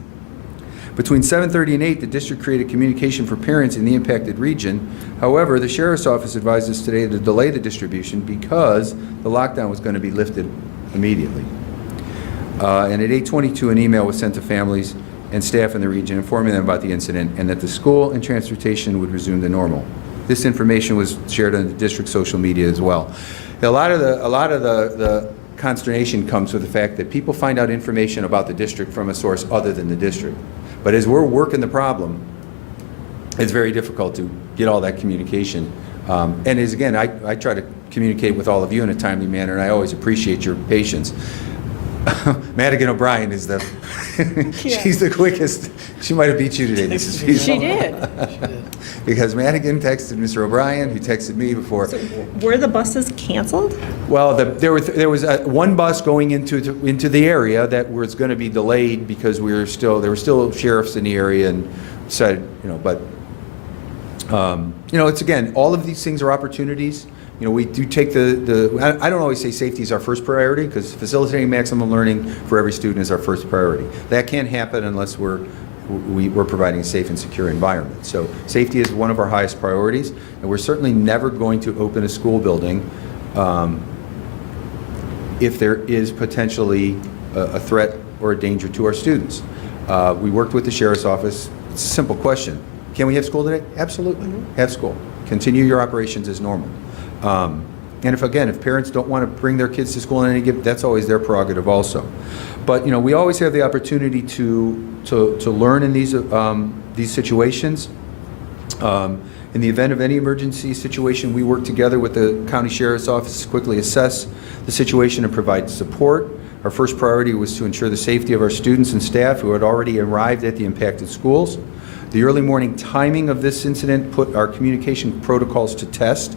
Between 7:30 and 8, the district created communication for parents in the impacted region. However, the Sheriff's Office advised us today to delay the distribution because the lockdown was going to be lifted immediately. And at 8:22, an email was sent to families and staff in the region informing them about the incident and that the school and transportation would resume to normal. This information was shared on the district social media as well. A lot of the consternation comes with the fact that people find out information about the district from a source other than the district. But as we're working the problem, it's very difficult to get all that communication. And as again, I try to communicate with all of you in a timely manner, and I always appreciate your patience. Madigan O'Brien is the, she's the quickest. She might have beat you today, Mrs. Feasel. She did. Because Madigan texted Mr. O'Brien, who texted me before. So were the buses canceled? Well, there was one bus going into the area that was going to be delayed because there were still sheriffs in the area and said, but it's again, all of these things are opportunities. We do take I don't always say safety is our first priority, because facilitating maximum learning for every student is our first priority. That can't happen unless we're providing a safe and secure environment. So safety is one of our highest priorities, and we're certainly never going to open a school building if there is potentially a threat or a danger to our students. We worked with the Sheriff's Office. It's a simple question. Can we have school today? Absolutely. Have school. Continue your operations as normal. And if parents don't want to bring their kids to school in any given, that's always their prerogative also. But we always have the opportunity to learn in these situations. In the event of any emergency situation, we work together with the County Sheriff's Office to quickly assess the situation and provide support. Our first priority was to ensure the safety of our students and staff who had already arrived at the impacted schools. The early morning timing of this incident put our communication protocols to test.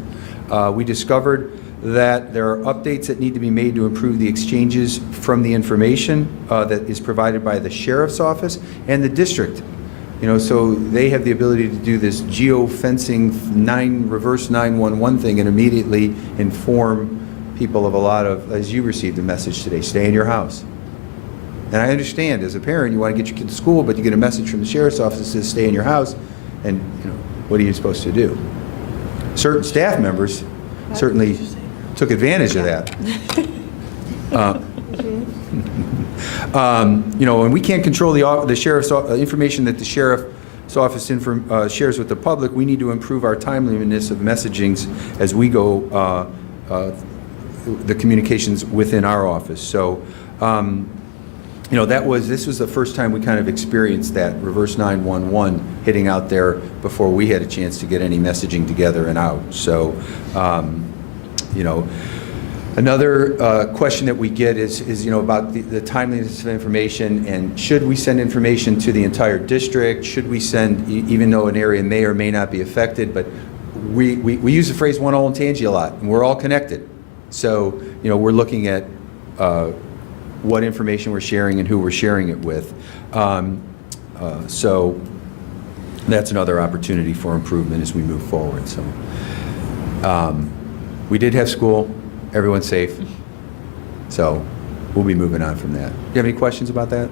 We discovered that there are updates that need to be made to improve the exchanges from the information that is provided by the Sheriff's Office and the district. So they have the ability to do this geo-fencing reverse 911 thing and immediately inform people of a lot of, as you received a message today, stay in your house. And I understand, as a parent, you want to get your kid to school, but you get a message from the Sheriff's Office that says stay in your house, and what are you supposed to do? Certain staff members certainly took advantage of that. And we can't control the sheriff's information that the Sheriff's Office shares with the public. We need to improve our timeliness of messagings as we go the communications within our office. So, this was the first time we kind of experienced that reverse 911 hitting out there before we had a chance to get any messaging together and out. So, another question that we get is about the timeliness of information, and should we send information to the entire district? Should we send, even though an area may or may not be affected, but we use the phrase one Olentangy a lot, and we're all connected. So, we're looking at what information we're sharing and who we're sharing it with. So that's another opportunity for improvement as we move forward. So we did have school, everyone's safe, so we'll be moving on from that. Do you have any questions about that?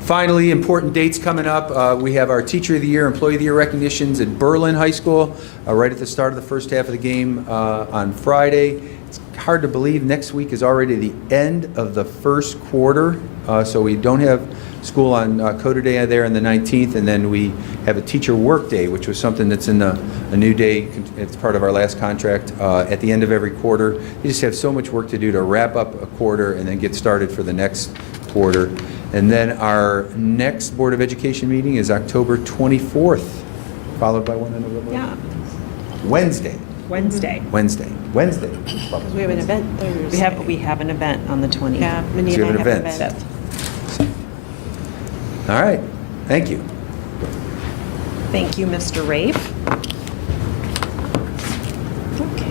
Finally, important dates coming up. We have our Teacher of the Year, Employee of the Year recognitions at Berlin High School right at the start of the first half of the game on Friday. It's hard to believe next week is already the end of the first quarter, so we don't have school on Coda Day there on the 19th, and then we have a Teacher Work Day, which was something that's in a new day. It's part of our last contract at the end of every quarter. You just have so much work to do to wrap up a quarter and then get started for the next quarter. And then our next Board of Education meeting is October 24th, followed by one another. Yeah. Wednesday. Wednesday. Because we have an event Thursday. We have an event on the 20th. Yeah, mini So you have event. an event. All right, thank you. Thank you, Mr. Rafe. Okay.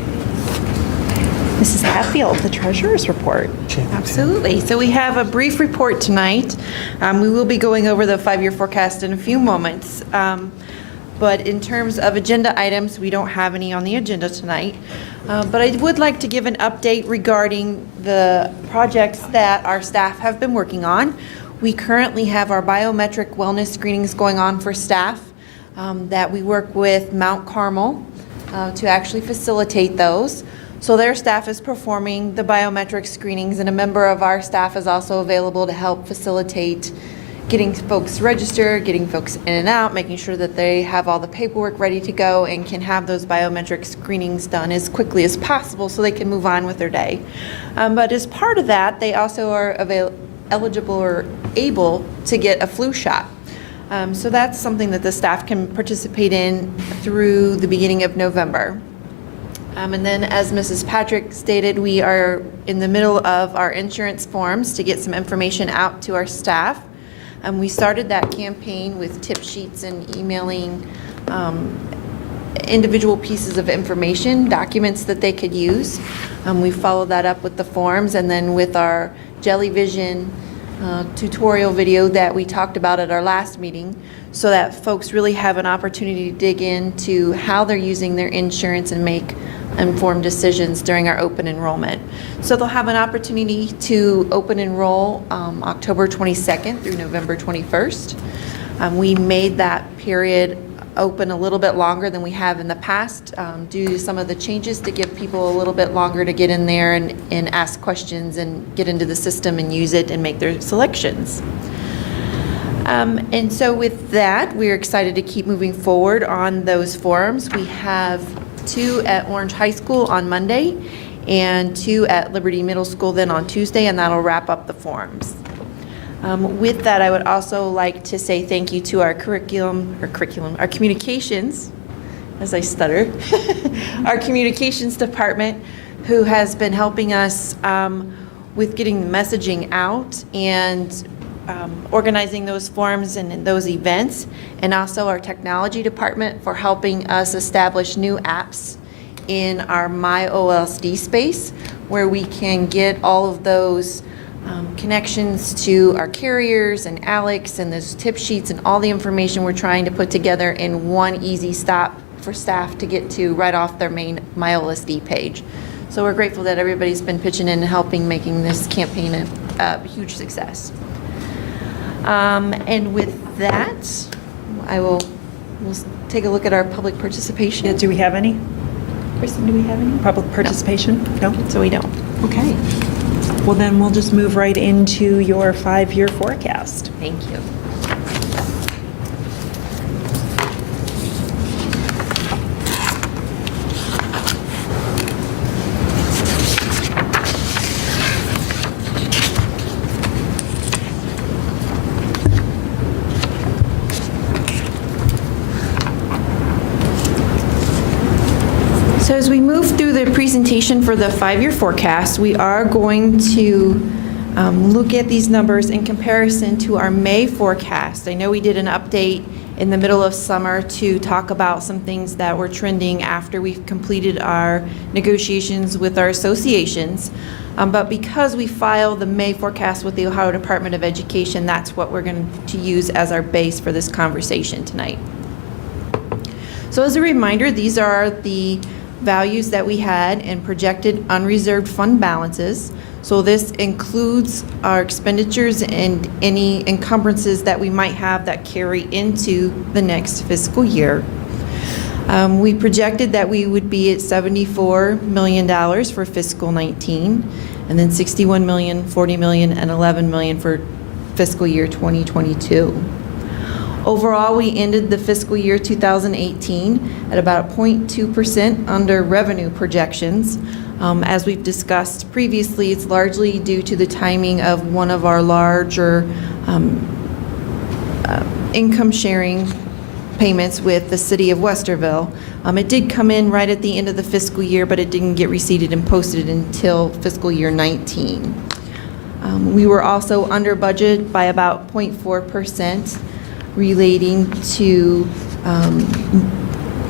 Mrs. Hatfield, the treasurer's report. Absolutely. So we have a brief report tonight. We will be going over the five-year forecast in a few moments. But in terms of agenda items, we don't have any on the agenda tonight. But I would like to give an update regarding the projects that our staff have been working on. We currently have our biometric wellness screenings going on for staff that we work with Mount Carmel to actually facilitate those. So their staff is performing the biometric screenings, and a member of our staff is also available to help facilitate getting folks registered, getting folks in and out, making sure that they have all the paperwork ready to go and can have those biometric screenings done as quickly as possible so they can move on with their day. But as part of that, they also are eligible or able to get a flu shot. So that's something that the staff can participate in through the beginning of November. And then, as Mrs. Patrick stated, we are in the middle of our insurance forms to get some information out to our staff. We started that campaign with tip sheets and emailing individual pieces of information, documents that they could use. We followed that up with the forms, and then with our Jellyvision tutorial video that we talked about at our last meeting, so that folks really have an opportunity to dig into how they're using their insurance and make informed decisions during our open enrollment. So they'll have an opportunity to open enroll October 22nd through November 21st. We made that period open a little bit longer than we have in the past due to some of the changes to give people a little bit longer to get in there and ask questions and get into the system and use it and make their selections. And so with that, we're excited to keep moving forward on those forums. We have 2 at Orange High School on Monday and 2 at Liberty Middle School then on Tuesday, and that'll wrap up the forums. With that, I would also like to say thank you to our our communications, as I stutter, our communications department, who has been helping us with getting the messaging out and organizing those forums and those events, and also our technology department for helping us establish new apps in our My OLSD space, where we can get all of those connections to our carriers and Alex and those tip sheets and all the information we're trying to put together in one easy stop for staff to get to right off their main My OLSD page. So we're grateful that everybody's been pitching in and helping making this campaign a huge success. And with that, we'll take a look at our public participation. Do we have any? Kristen, do we have any? Public participation? No? So we don't. Okay. Well, then we'll just move right into your 5-year forecast. Thank you. So as we move through the presentation for the 5-year forecast, we are going to look at these numbers in comparison to our May forecast. I know we did an update in the middle of summer to talk about some things that were trending after we've completed our negotiations with our associations. But because we filed the May forecast with the Ohio Department of Education, that's what we're going to use as our base for this conversation tonight. So as a reminder, these are the values that we had in projected unreserved fund balances. So this includes our expenditures and any encumbrances that we might have that carry into the next fiscal year. We projected that we would be at $74 million for fiscal 19, and then $61 million, $40 million, and $11 million for fiscal year 2022. Overall, we ended the fiscal year 2018 at about 0.2% under revenue projections. As we've discussed previously, it's largely due to the timing of one of our larger income sharing payments with the city of Westerville. It did come in right at the end of the fiscal year, but it didn't get receipted and posted until fiscal year 19. We were also under budget by about 0.4% relating to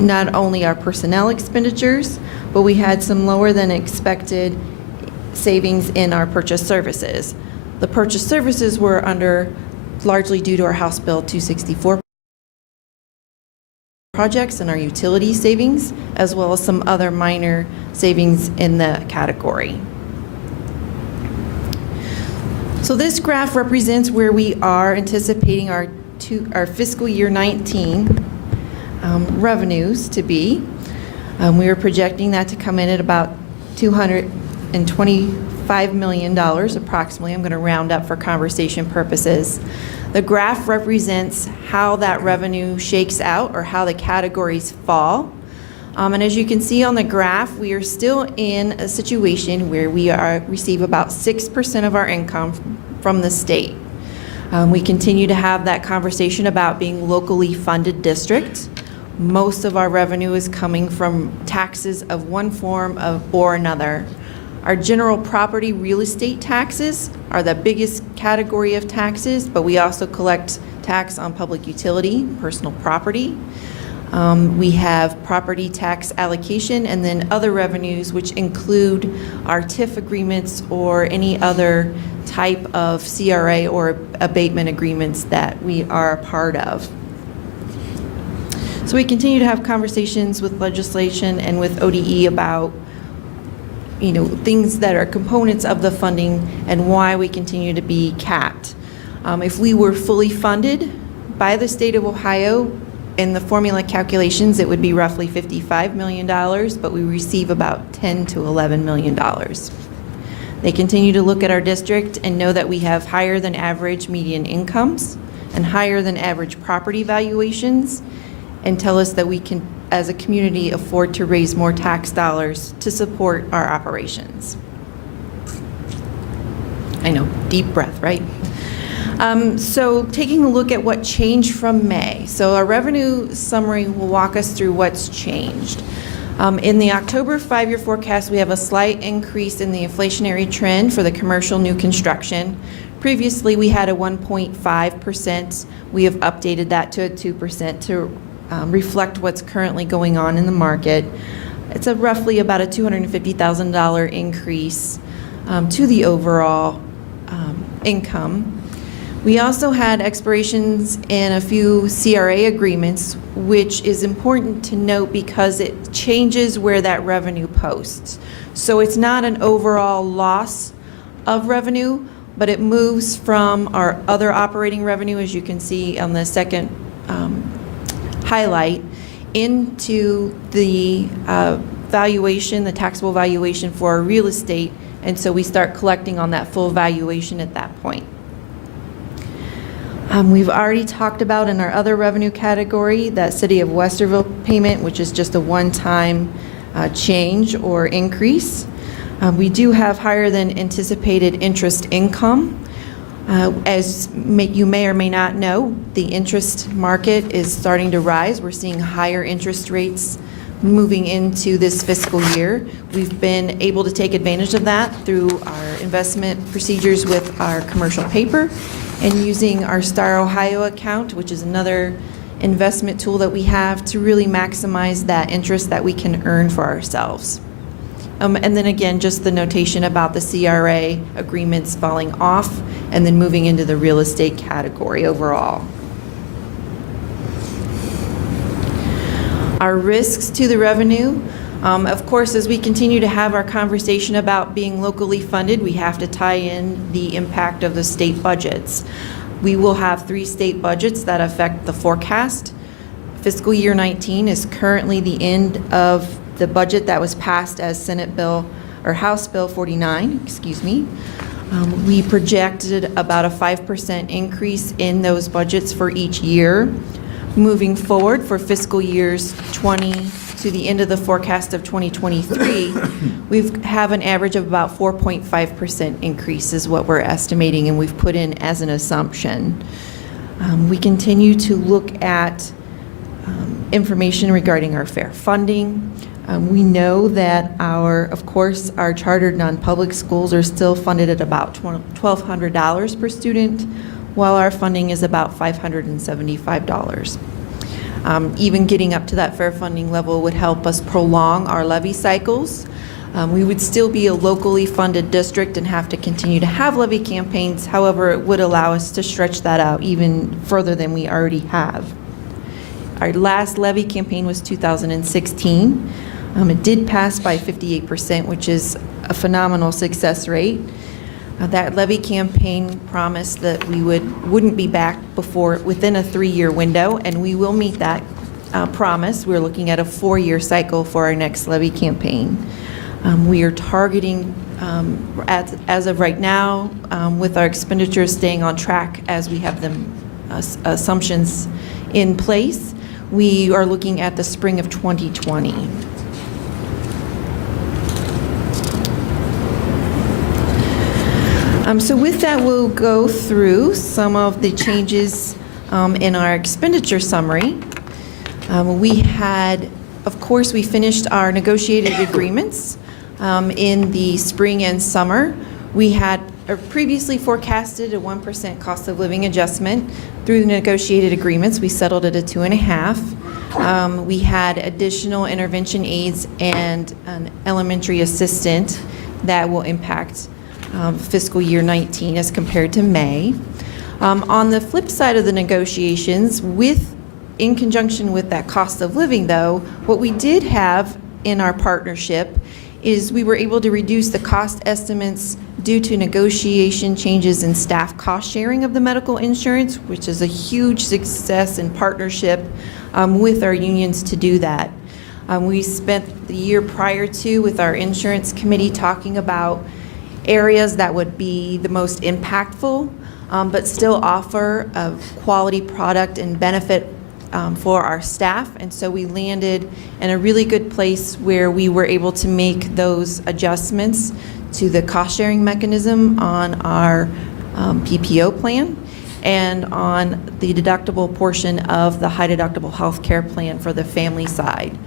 not only our personnel expenditures, but we had some lower than expected savings in our purchase services. The purchase services were under largely due to our House Bill 264 projects and our utility savings, as well as some other minor savings in the category. So this graph represents where we are anticipating our fiscal year 19 revenues to be. We are projecting that to come in at about $225 million approximately. I'm going to round up for conversation purposes. The graph represents how that revenue shakes out or how the categories fall. And as you can see on the graph, we are still in a situation where we receive about 6% of our income from the state. We continue to have that conversation about being locally funded district. Most of our revenue is coming from taxes of one form or another. Our general property real estate taxes are the biggest category of taxes, but we also collect tax on public utility, personal property. We have property tax allocation and then other revenues, which include our TIF agreements or any other type of CRA or abatement agreements that we are a part of. So we continue to have conversations with legislation and with ODE about things that are components of the funding and why we continue to be capped. If we were fully funded by the state of Ohio in the formula calculations, it would be roughly $55 million, but we receive about $10 to $11 million. They continue to look at our district and know that we have higher than average median incomes and higher than average property valuations, and tell us that we can, as a community, afford to raise more tax dollars to support our operations. I know, deep breath, right? So taking a look at what changed from May. So our revenue summary will walk us through what's changed. In the October 5-year forecast, we have a slight increase in the inflationary trend for the commercial new construction. Previously, we had a 1.5%. We have updated that to a 2% to reflect what's currently going on in the market. It's roughly about a $250,000 increase to the overall income. We also had expirations in a few CRA agreements, which is important to note because it changes where that revenue posts. So it's not an overall loss of revenue, but it moves from our other operating revenue, as you can see on the second highlight, into the valuation, the taxable valuation for our real estate, and so we start collecting on that full valuation at that point. We've already talked about in our other revenue category that City of Westerville payment, which is just a one-time change or increase. We do have higher than anticipated interest income. As you may or may not know, the interest market is starting to rise. We're seeing higher interest rates moving into this fiscal year. We've been able to take advantage of that through our investment procedures with our commercial paper and using our Star Ohio account, which is another investment tool that we have to really maximize that interest that we can earn for ourselves. And then again, just the notation about the CRA agreements falling off and then moving into the real estate category overall. Our risks to the revenue, of course, as we continue to have our conversation about being locally funded, we have to tie in the impact of the state budgets. We will have 3 state budgets that affect the forecast. Fiscal year 19 is currently the end of the budget that was passed as Senate Bill or House Bill 49, we projected about a 5% increase in those budgets for each year. Moving forward for fiscal years 20 to the end of the forecast of 2023, we have an average of about 4.5% increase is what we're estimating, and we've put in as an assumption. We continue to look at information regarding our fair funding. We know that of course, our chartered non-public schools are still funded at about $1,200 per student, while our funding is about $575. Even getting up to that fair funding level would help us prolong our levy cycles. We would still be a locally funded district and have to continue to have levy campaigns. However, it would allow us to stretch that out even further than we already have. Our last levy campaign was 2016. It did pass by 58%, which is a phenomenal success rate. That levy campaign promised that we wouldn't be back within a 3-year window, and we will meet that promise. We're looking at a 4-year cycle for our next levy campaign. We are targeting, as of right now, with our expenditures staying on track as we have them assumptions in place, we are looking at the spring of 2020. So with that, we'll go through some of the changes in our expenditure summary. Of course, we finished our negotiated agreements in the spring and summer. We had previously forecasted a 1% cost of living adjustment. Through the negotiated agreements, we settled at a 2.5%. We had additional intervention aides and an elementary assistant that will impact fiscal year 19 as compared to May. On the flip side of the negotiations, in conjunction with that cost of living, though, what we did have in our partnership is we were able to reduce the cost estimates due to negotiation changes in staff cost sharing of the medical insurance, which is a huge success in partnership with our unions to do that. We spent the year prior to with our insurance committee talking about areas that would be the most impactful, but still offer a quality product and benefit for our staff. And so we landed in a really good place where we were able to make those adjustments to the cost sharing mechanism on our PPO plan and on the deductible portion of the high deductible health care plan for the family side.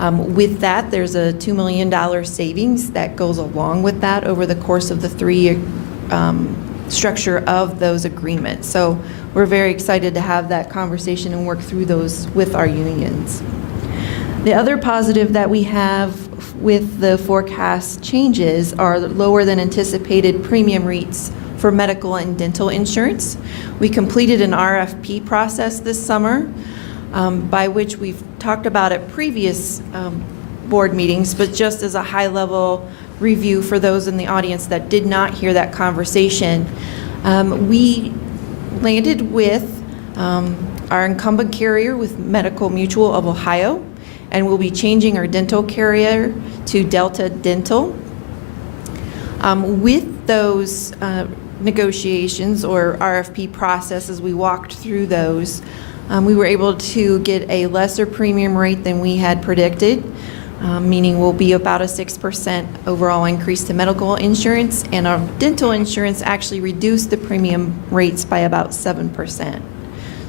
With that, there's a $2 million savings that goes along with that over the course of the 3-year structure of those agreements. So we're very excited to have that conversation and work through those with our unions. The other positive that we have with the forecast changes are lower than anticipated premium rates for medical and dental insurance. We completed an RFP process this summer, by which we've talked about at previous board meetings, but just as a high-level review for those in the audience that did not hear that conversation, we landed with our incumbent carrier with Medical Mutual of Ohio, and we'll be changing our dental carrier to Delta Dental. With those negotiations or RFP process, as we walked through those, we were able to get a lesser premium rate than we had predicted, meaning we'll be about a 6% overall increase to medical insurance, and our dental insurance actually reduced the premium rates by about 7%.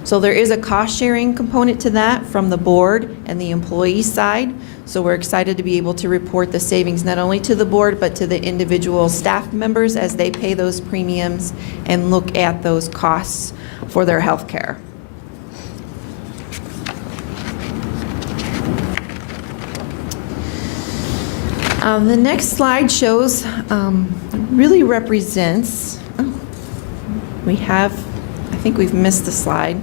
So there is a cost-sharing component to that from the board and the employee side, so we're excited to be able to report the savings not only to the board but to the individual staff members as they pay those premiums and look at those costs for their health care. The next slide shows, really represents, I think we've missed the slide.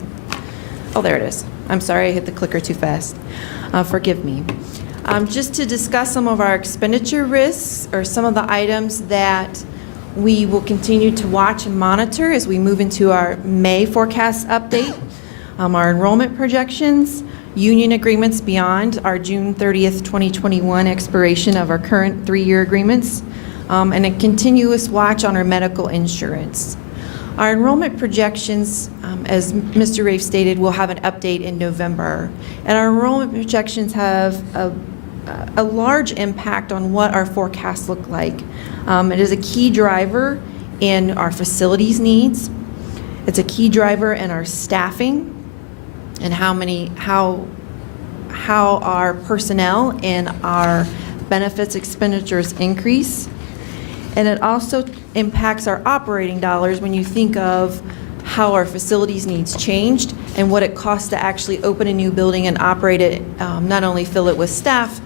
Oh, there it is. I'm sorry, I hit the clicker too fast. Forgive me. Just to discuss some of our expenditure risks or some of the items that we will continue to watch and monitor as we move into our May forecast update, our enrollment projections, union agreements beyond our June 30th, 2021 expiration of our current 3-year agreements, and a continuous watch on our medical insurance. Our enrollment projections, as Mr. Rafe stated, will have an update in November. And our enrollment projections have a large impact on what our forecasts look like. It is a key driver in our facilities needs. It's a key driver in our staffing and how how our personnel and our benefits expenditures increase. And it also impacts our operating dollars when you think of how our facilities needs changed and what it costs to actually open a new building and operate it, not only fill it with staff,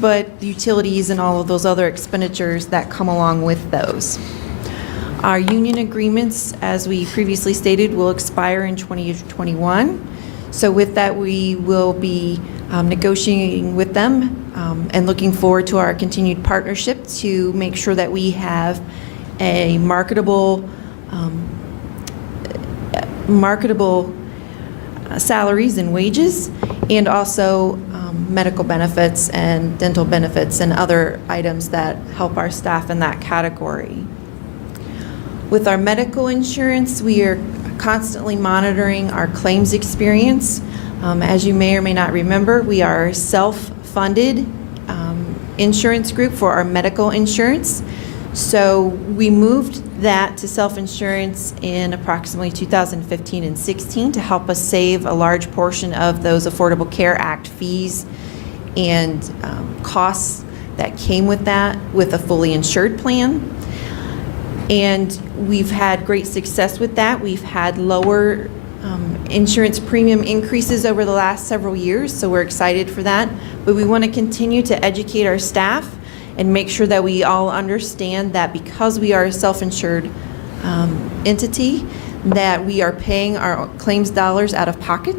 but utilities and all of those other expenditures that come along with those. Our union agreements, as we previously stated, will expire in 2021. So with that, we will be negotiating with them and looking forward to our continued partnership to make sure that we have a marketable salaries and wages, and also medical benefits and dental benefits and other items that help our staff in that category. With our medical insurance, we are constantly monitoring our claims experience. As you may or may not remember, we are a self-funded insurance group for our medical insurance. So we moved that to self-insurance in approximately 2015 and 16 to help us save a large portion of those Affordable Care Act fees and costs that came with that with a fully insured plan. And we've had great success with that. We've had lower insurance premium increases over the last several years, so we're excited for that. But we want to continue to educate our staff and make sure that we all understand that because we are a self-insured entity, that we are paying our claims dollars out of pocket.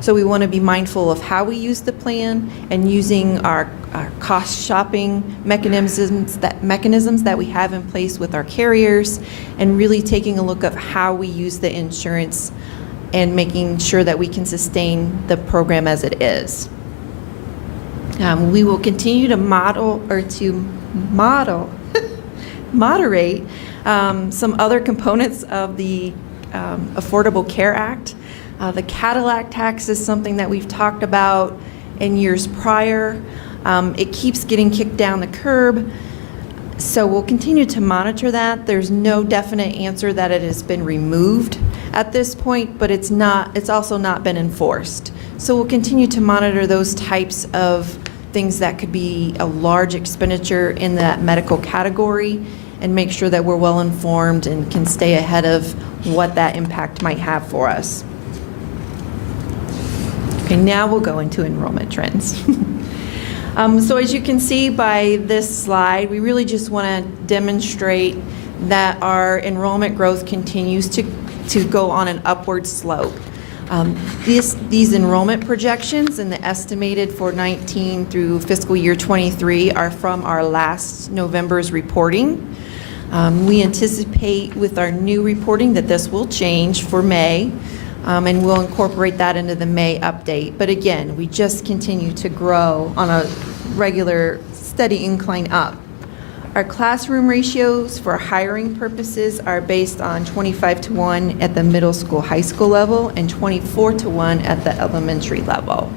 So we want to be mindful of how we use the plan and using our cost shopping mechanisms that we have in place with our carriers, and really taking a look at how we use the insurance and making sure that we can sustain the program as it is. We will continue to moderate some other components of the Affordable Care Act. The Cadillac tax is something that we've talked about in years prior. It keeps getting kicked down the curb, so we'll continue to monitor that. There's no definite answer that it has been removed at this point, but it's also not been enforced. So we'll continue to monitor those types of things that could be a large expenditure in that medical category, and make sure that we're well informed and can stay ahead of what that impact might have for us. Okay, now we'll go into enrollment trends. So as you can see by this slide, we really just want to demonstrate that our enrollment growth continues to go on an upward slope. These enrollment projections and the estimated for 19 through fiscal year 23 are from our last November's reporting. We anticipate with our new reporting that this will change for May, and we'll incorporate that into the May update. But again, we just continue to grow on a regular, steady incline up. Our classroom ratios for hiring purposes are based on 25-to-1 at the middle school, high school level, and 24-to-1 at the elementary level.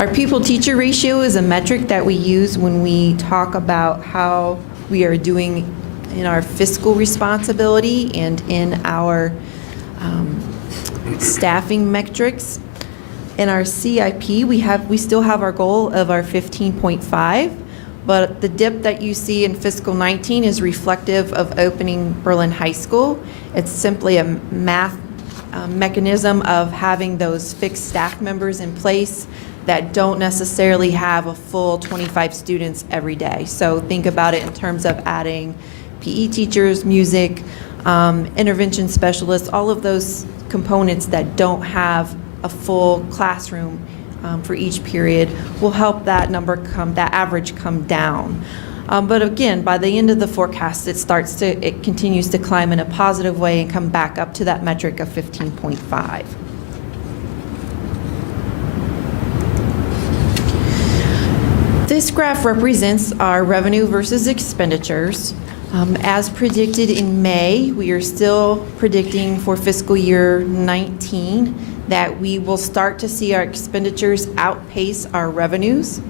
Our pupil-teacher ratio is a metric that we use when we talk about how we are doing in our fiscal responsibility and in our staffing metrics. In our CIP, we still have our goal of our 15.5, but the dip that you see in fiscal 19 is reflective of opening Berlin High School. It's simply a math mechanism of having those fixed staff members in place that don't necessarily have a full 25 students every day. So think about it in terms of adding PE teachers, music, intervention specialists, all of those components that don't have a full classroom for each period will help that average come down. But again, by the end of the forecast, it continues to climb in a positive way and come back up to that metric of 15.5. This graph represents our revenue versus expenditures. As predicted in May, we are still predicting for fiscal year 19 that we will start to see our expenditures outpace our revenues.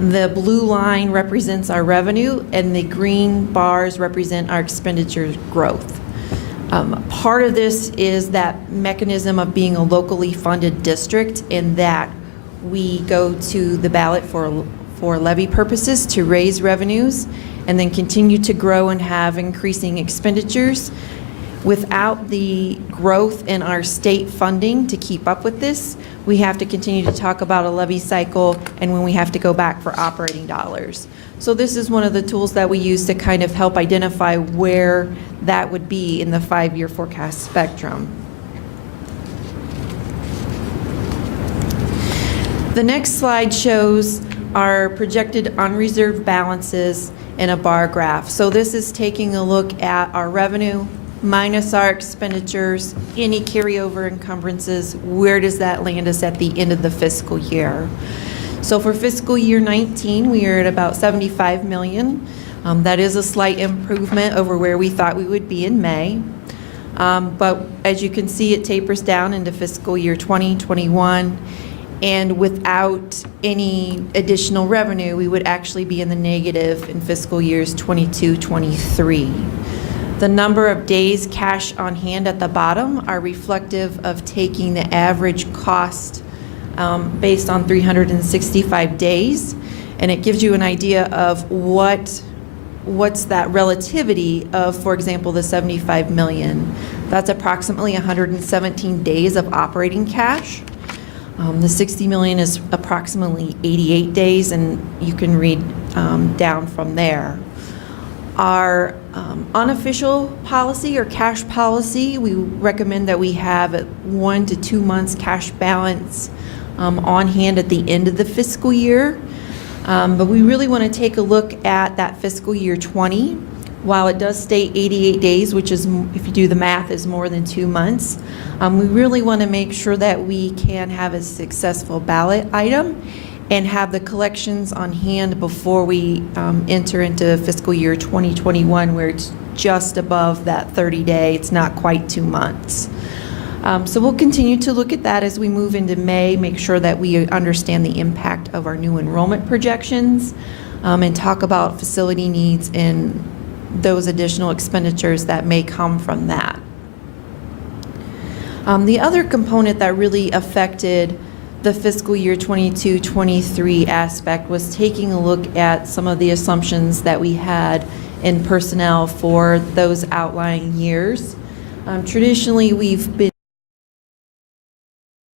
The blue line represents our revenue, and the green bars represent our expenditure growth. Part of this is that mechanism of being a locally funded district, in that we go to the ballot for levy purposes to raise revenues and then continue to grow and have increasing expenditures. Without the growth in our state funding to keep up with this, we have to continue to talk about a levy cycle and when we have to go back for operating dollars. So this is one of the tools that we use to kind of help identify where that would be in the 5-year forecast spectrum. The next slide shows our projected unreserved balances in a bar graph. So this is taking a look at our revenue minus our expenditures, any carryover encumbrances, where does that land us at the end of the fiscal year? So for fiscal year 19, we are at about $75 million. That is a slight improvement over where we thought we would be in May. But as you can see, it tapers down into fiscal year 2021. And without any additional revenue, we would actually be in the negative in fiscal years 22, 23. The number of days cash on hand at the bottom are reflective of taking the average cost based on 365 days. And it gives you an idea of what's that relativity of, for example, the $75 million. That's approximately 117 days of operating cash. The $60 million is approximately 88 days, and you can read down from there. Our unofficial policy or cash policy, we recommend that we have 1 to 2 months cash balance on hand at the end of the fiscal year. But we really want to take a look at that fiscal year 20. While it does state 88 days, which is, if you do the math, is more than 2 months, we really want to make sure that we can have a successful ballot item and have the collections on hand before we enter into fiscal year 2021, where it's just above that 30-day. It's not quite 2 months. So we'll continue to look at that as we move into May, make sure that we understand the impact of our new enrollment projections, and talk about facility needs and those additional expenditures that may come from that. The other component that really affected the fiscal year 22-23 aspect was taking a look at some of the assumptions that we had in personnel for those outlying years. Traditionally, we've been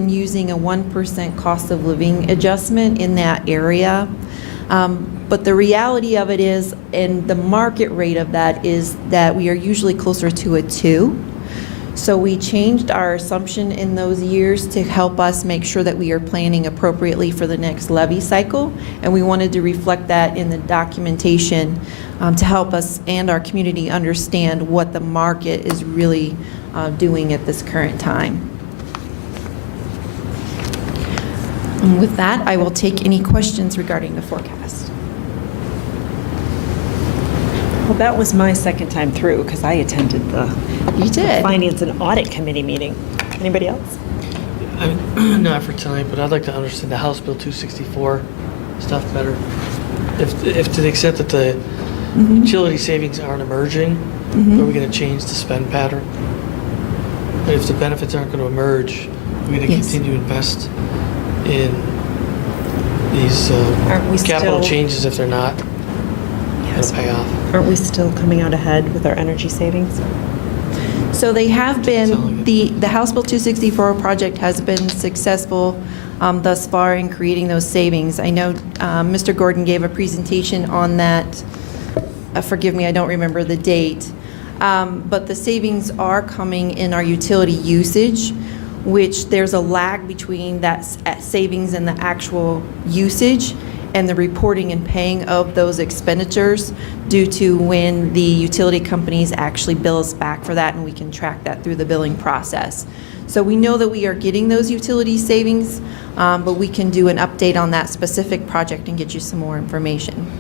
using a 1% cost of living adjustment in that area. But the reality of it is, and the market rate of that is that we are usually closer to a 2. So we changed our assumption in those years to help us make sure that we are planning appropriately for the next levy cycle. And we wanted to reflect that in the documentation to help us and our community understand what the market is really doing at this current time. And with that, I will take any questions regarding the forecast. Well, that was my second time through because I attended the Finance and Audit Committee meeting. Anybody else? Not for tonight, but I'd like to understand the House Bill 264 stuff better. If to the extent that the utility savings aren't emerging, are we going to change the spend pattern? But if the benefits aren't going to emerge, we're going to continue to invest in these capital changes if they're not going to pay off. Aren't we still coming out ahead with our energy savings? So they have been, the House Bill 264 project has been successful thus far in creating those savings. I know Mr. Gordon gave a presentation on that. Forgive me, I don't remember the date. But the savings are coming in our utility usage, which there's a lag between that savings and the actual usage and the reporting and paying of those expenditures due to when the utility companies actually bill us back for that, and we can track that through the billing process. So we know that we are getting those utility savings, but we can do an update on that specific project and get you some more information.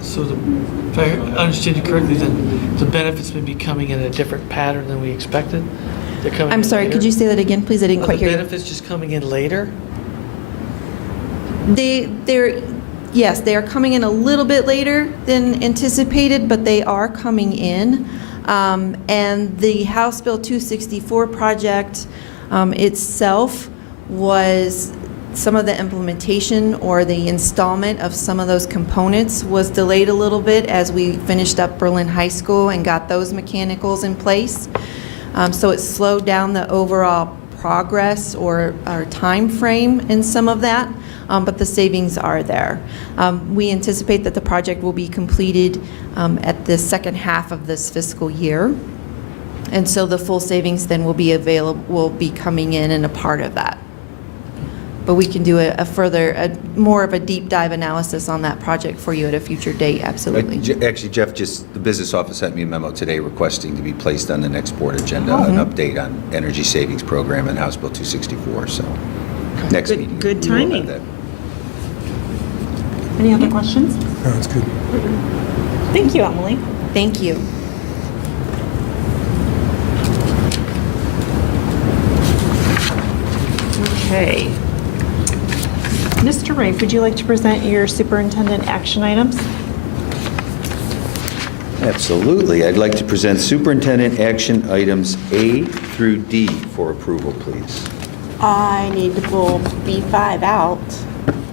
So if I understood you correctly, then the benefits may be coming in a different pattern than we expected? They're coming I'm sorry, later? could you say that again, please? I didn't quite hear you. Are the benefits just coming in later? Yes, they are coming in a little bit later than anticipated, but they are coming in. And the House Bill 264 project itself was some of the implementation or the installment of some of those components was delayed a little bit as we finished up Berlin High School and got those mechanicals in place. So it slowed down the overall progress or time frame in some of that, but the savings are there. We anticipate that the project will be completed at the second half of this fiscal year. And so the full savings then will be available, will be coming in and a part of that. But we can do more of a deep dive analysis on that project for you at a future date, absolutely. Actually, Jeff, the business office sent me a memo today requesting to be placed on the next board agenda, an update on energy savings program and House Bill 264, so next meeting. Good we will have timing. that. Any other questions? No, it's good. Thank you, Emily. Thank you. Okay. Mr. Rafe, would you like to present your superintendent action items? Absolutely. I'd like to present superintendent action items A through D for approval, please. I need to pull B5 out.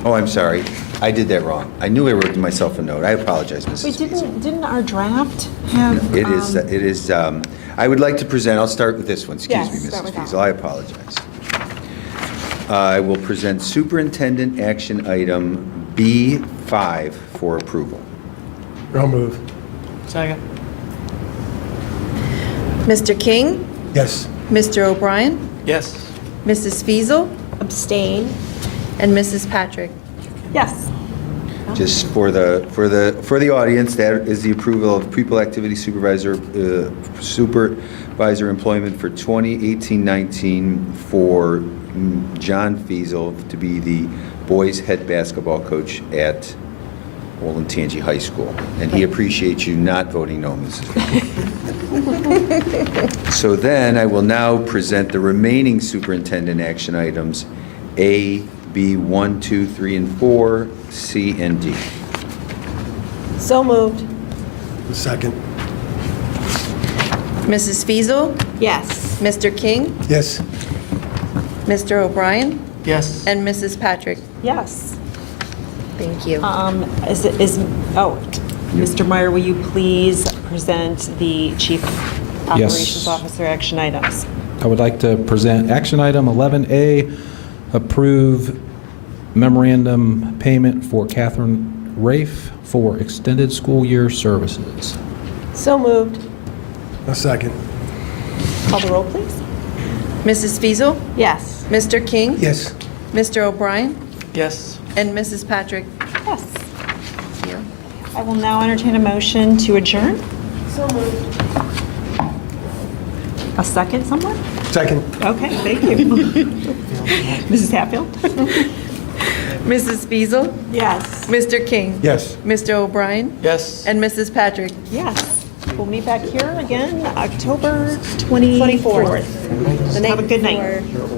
Oh, I'm sorry. I did that wrong. I knew I wrote myself a note. I apologize, Mrs. Wait, Feasel. didn't our draft have? It is, I would like to present, I'll start with this one. Excuse Yes, me, start Mrs. with that Feasel. I apologize. I will present superintendent action item B5 for approval. I'll move. Second. Mr. King, Yes. Mr. O'Brien, Yes. Mrs. Feasel, Abstain. and Mrs. Patrick. Yes. Just for the audience, that is the approval of pupil activity supervisor employment for 2018-19 for John Feasel to be the boys head basketball coach at Olentangy High School. And he appreciates you not voting no, Mrs. Feasel. So then I will now present the remaining superintendent action items, A, B 1, 2, 3, and 4, C, and D. So moved. Second. Mrs. Feasel, Yes. Mr. King, Yes. Mr. O'Brien, Yes. and Mrs. Patrick. Yes. Thank you. Mr. Meyer, will you please present the Chief Operations Officer action items? I would like to present action item 11A, approve memorandum payment for Catherine Rafe for extended school year services. So moved. A second. Call the roll, please. Mrs. Feasel, Yes. Mr. King, Yes. Mr. O'Brien, Yes. and Mrs. Patrick. Yes. Thank you. I will now entertain a motion to adjourn. So moved. A second, someone? Second. Okay, thank you. Mrs. Hatfield? Mrs. Feasel, Yes. Mr. King, Yes. Mr. O'Brien, Yes. and Mrs. Patrick. Yes. We'll meet back here again October 24th. The night Have a good night. before.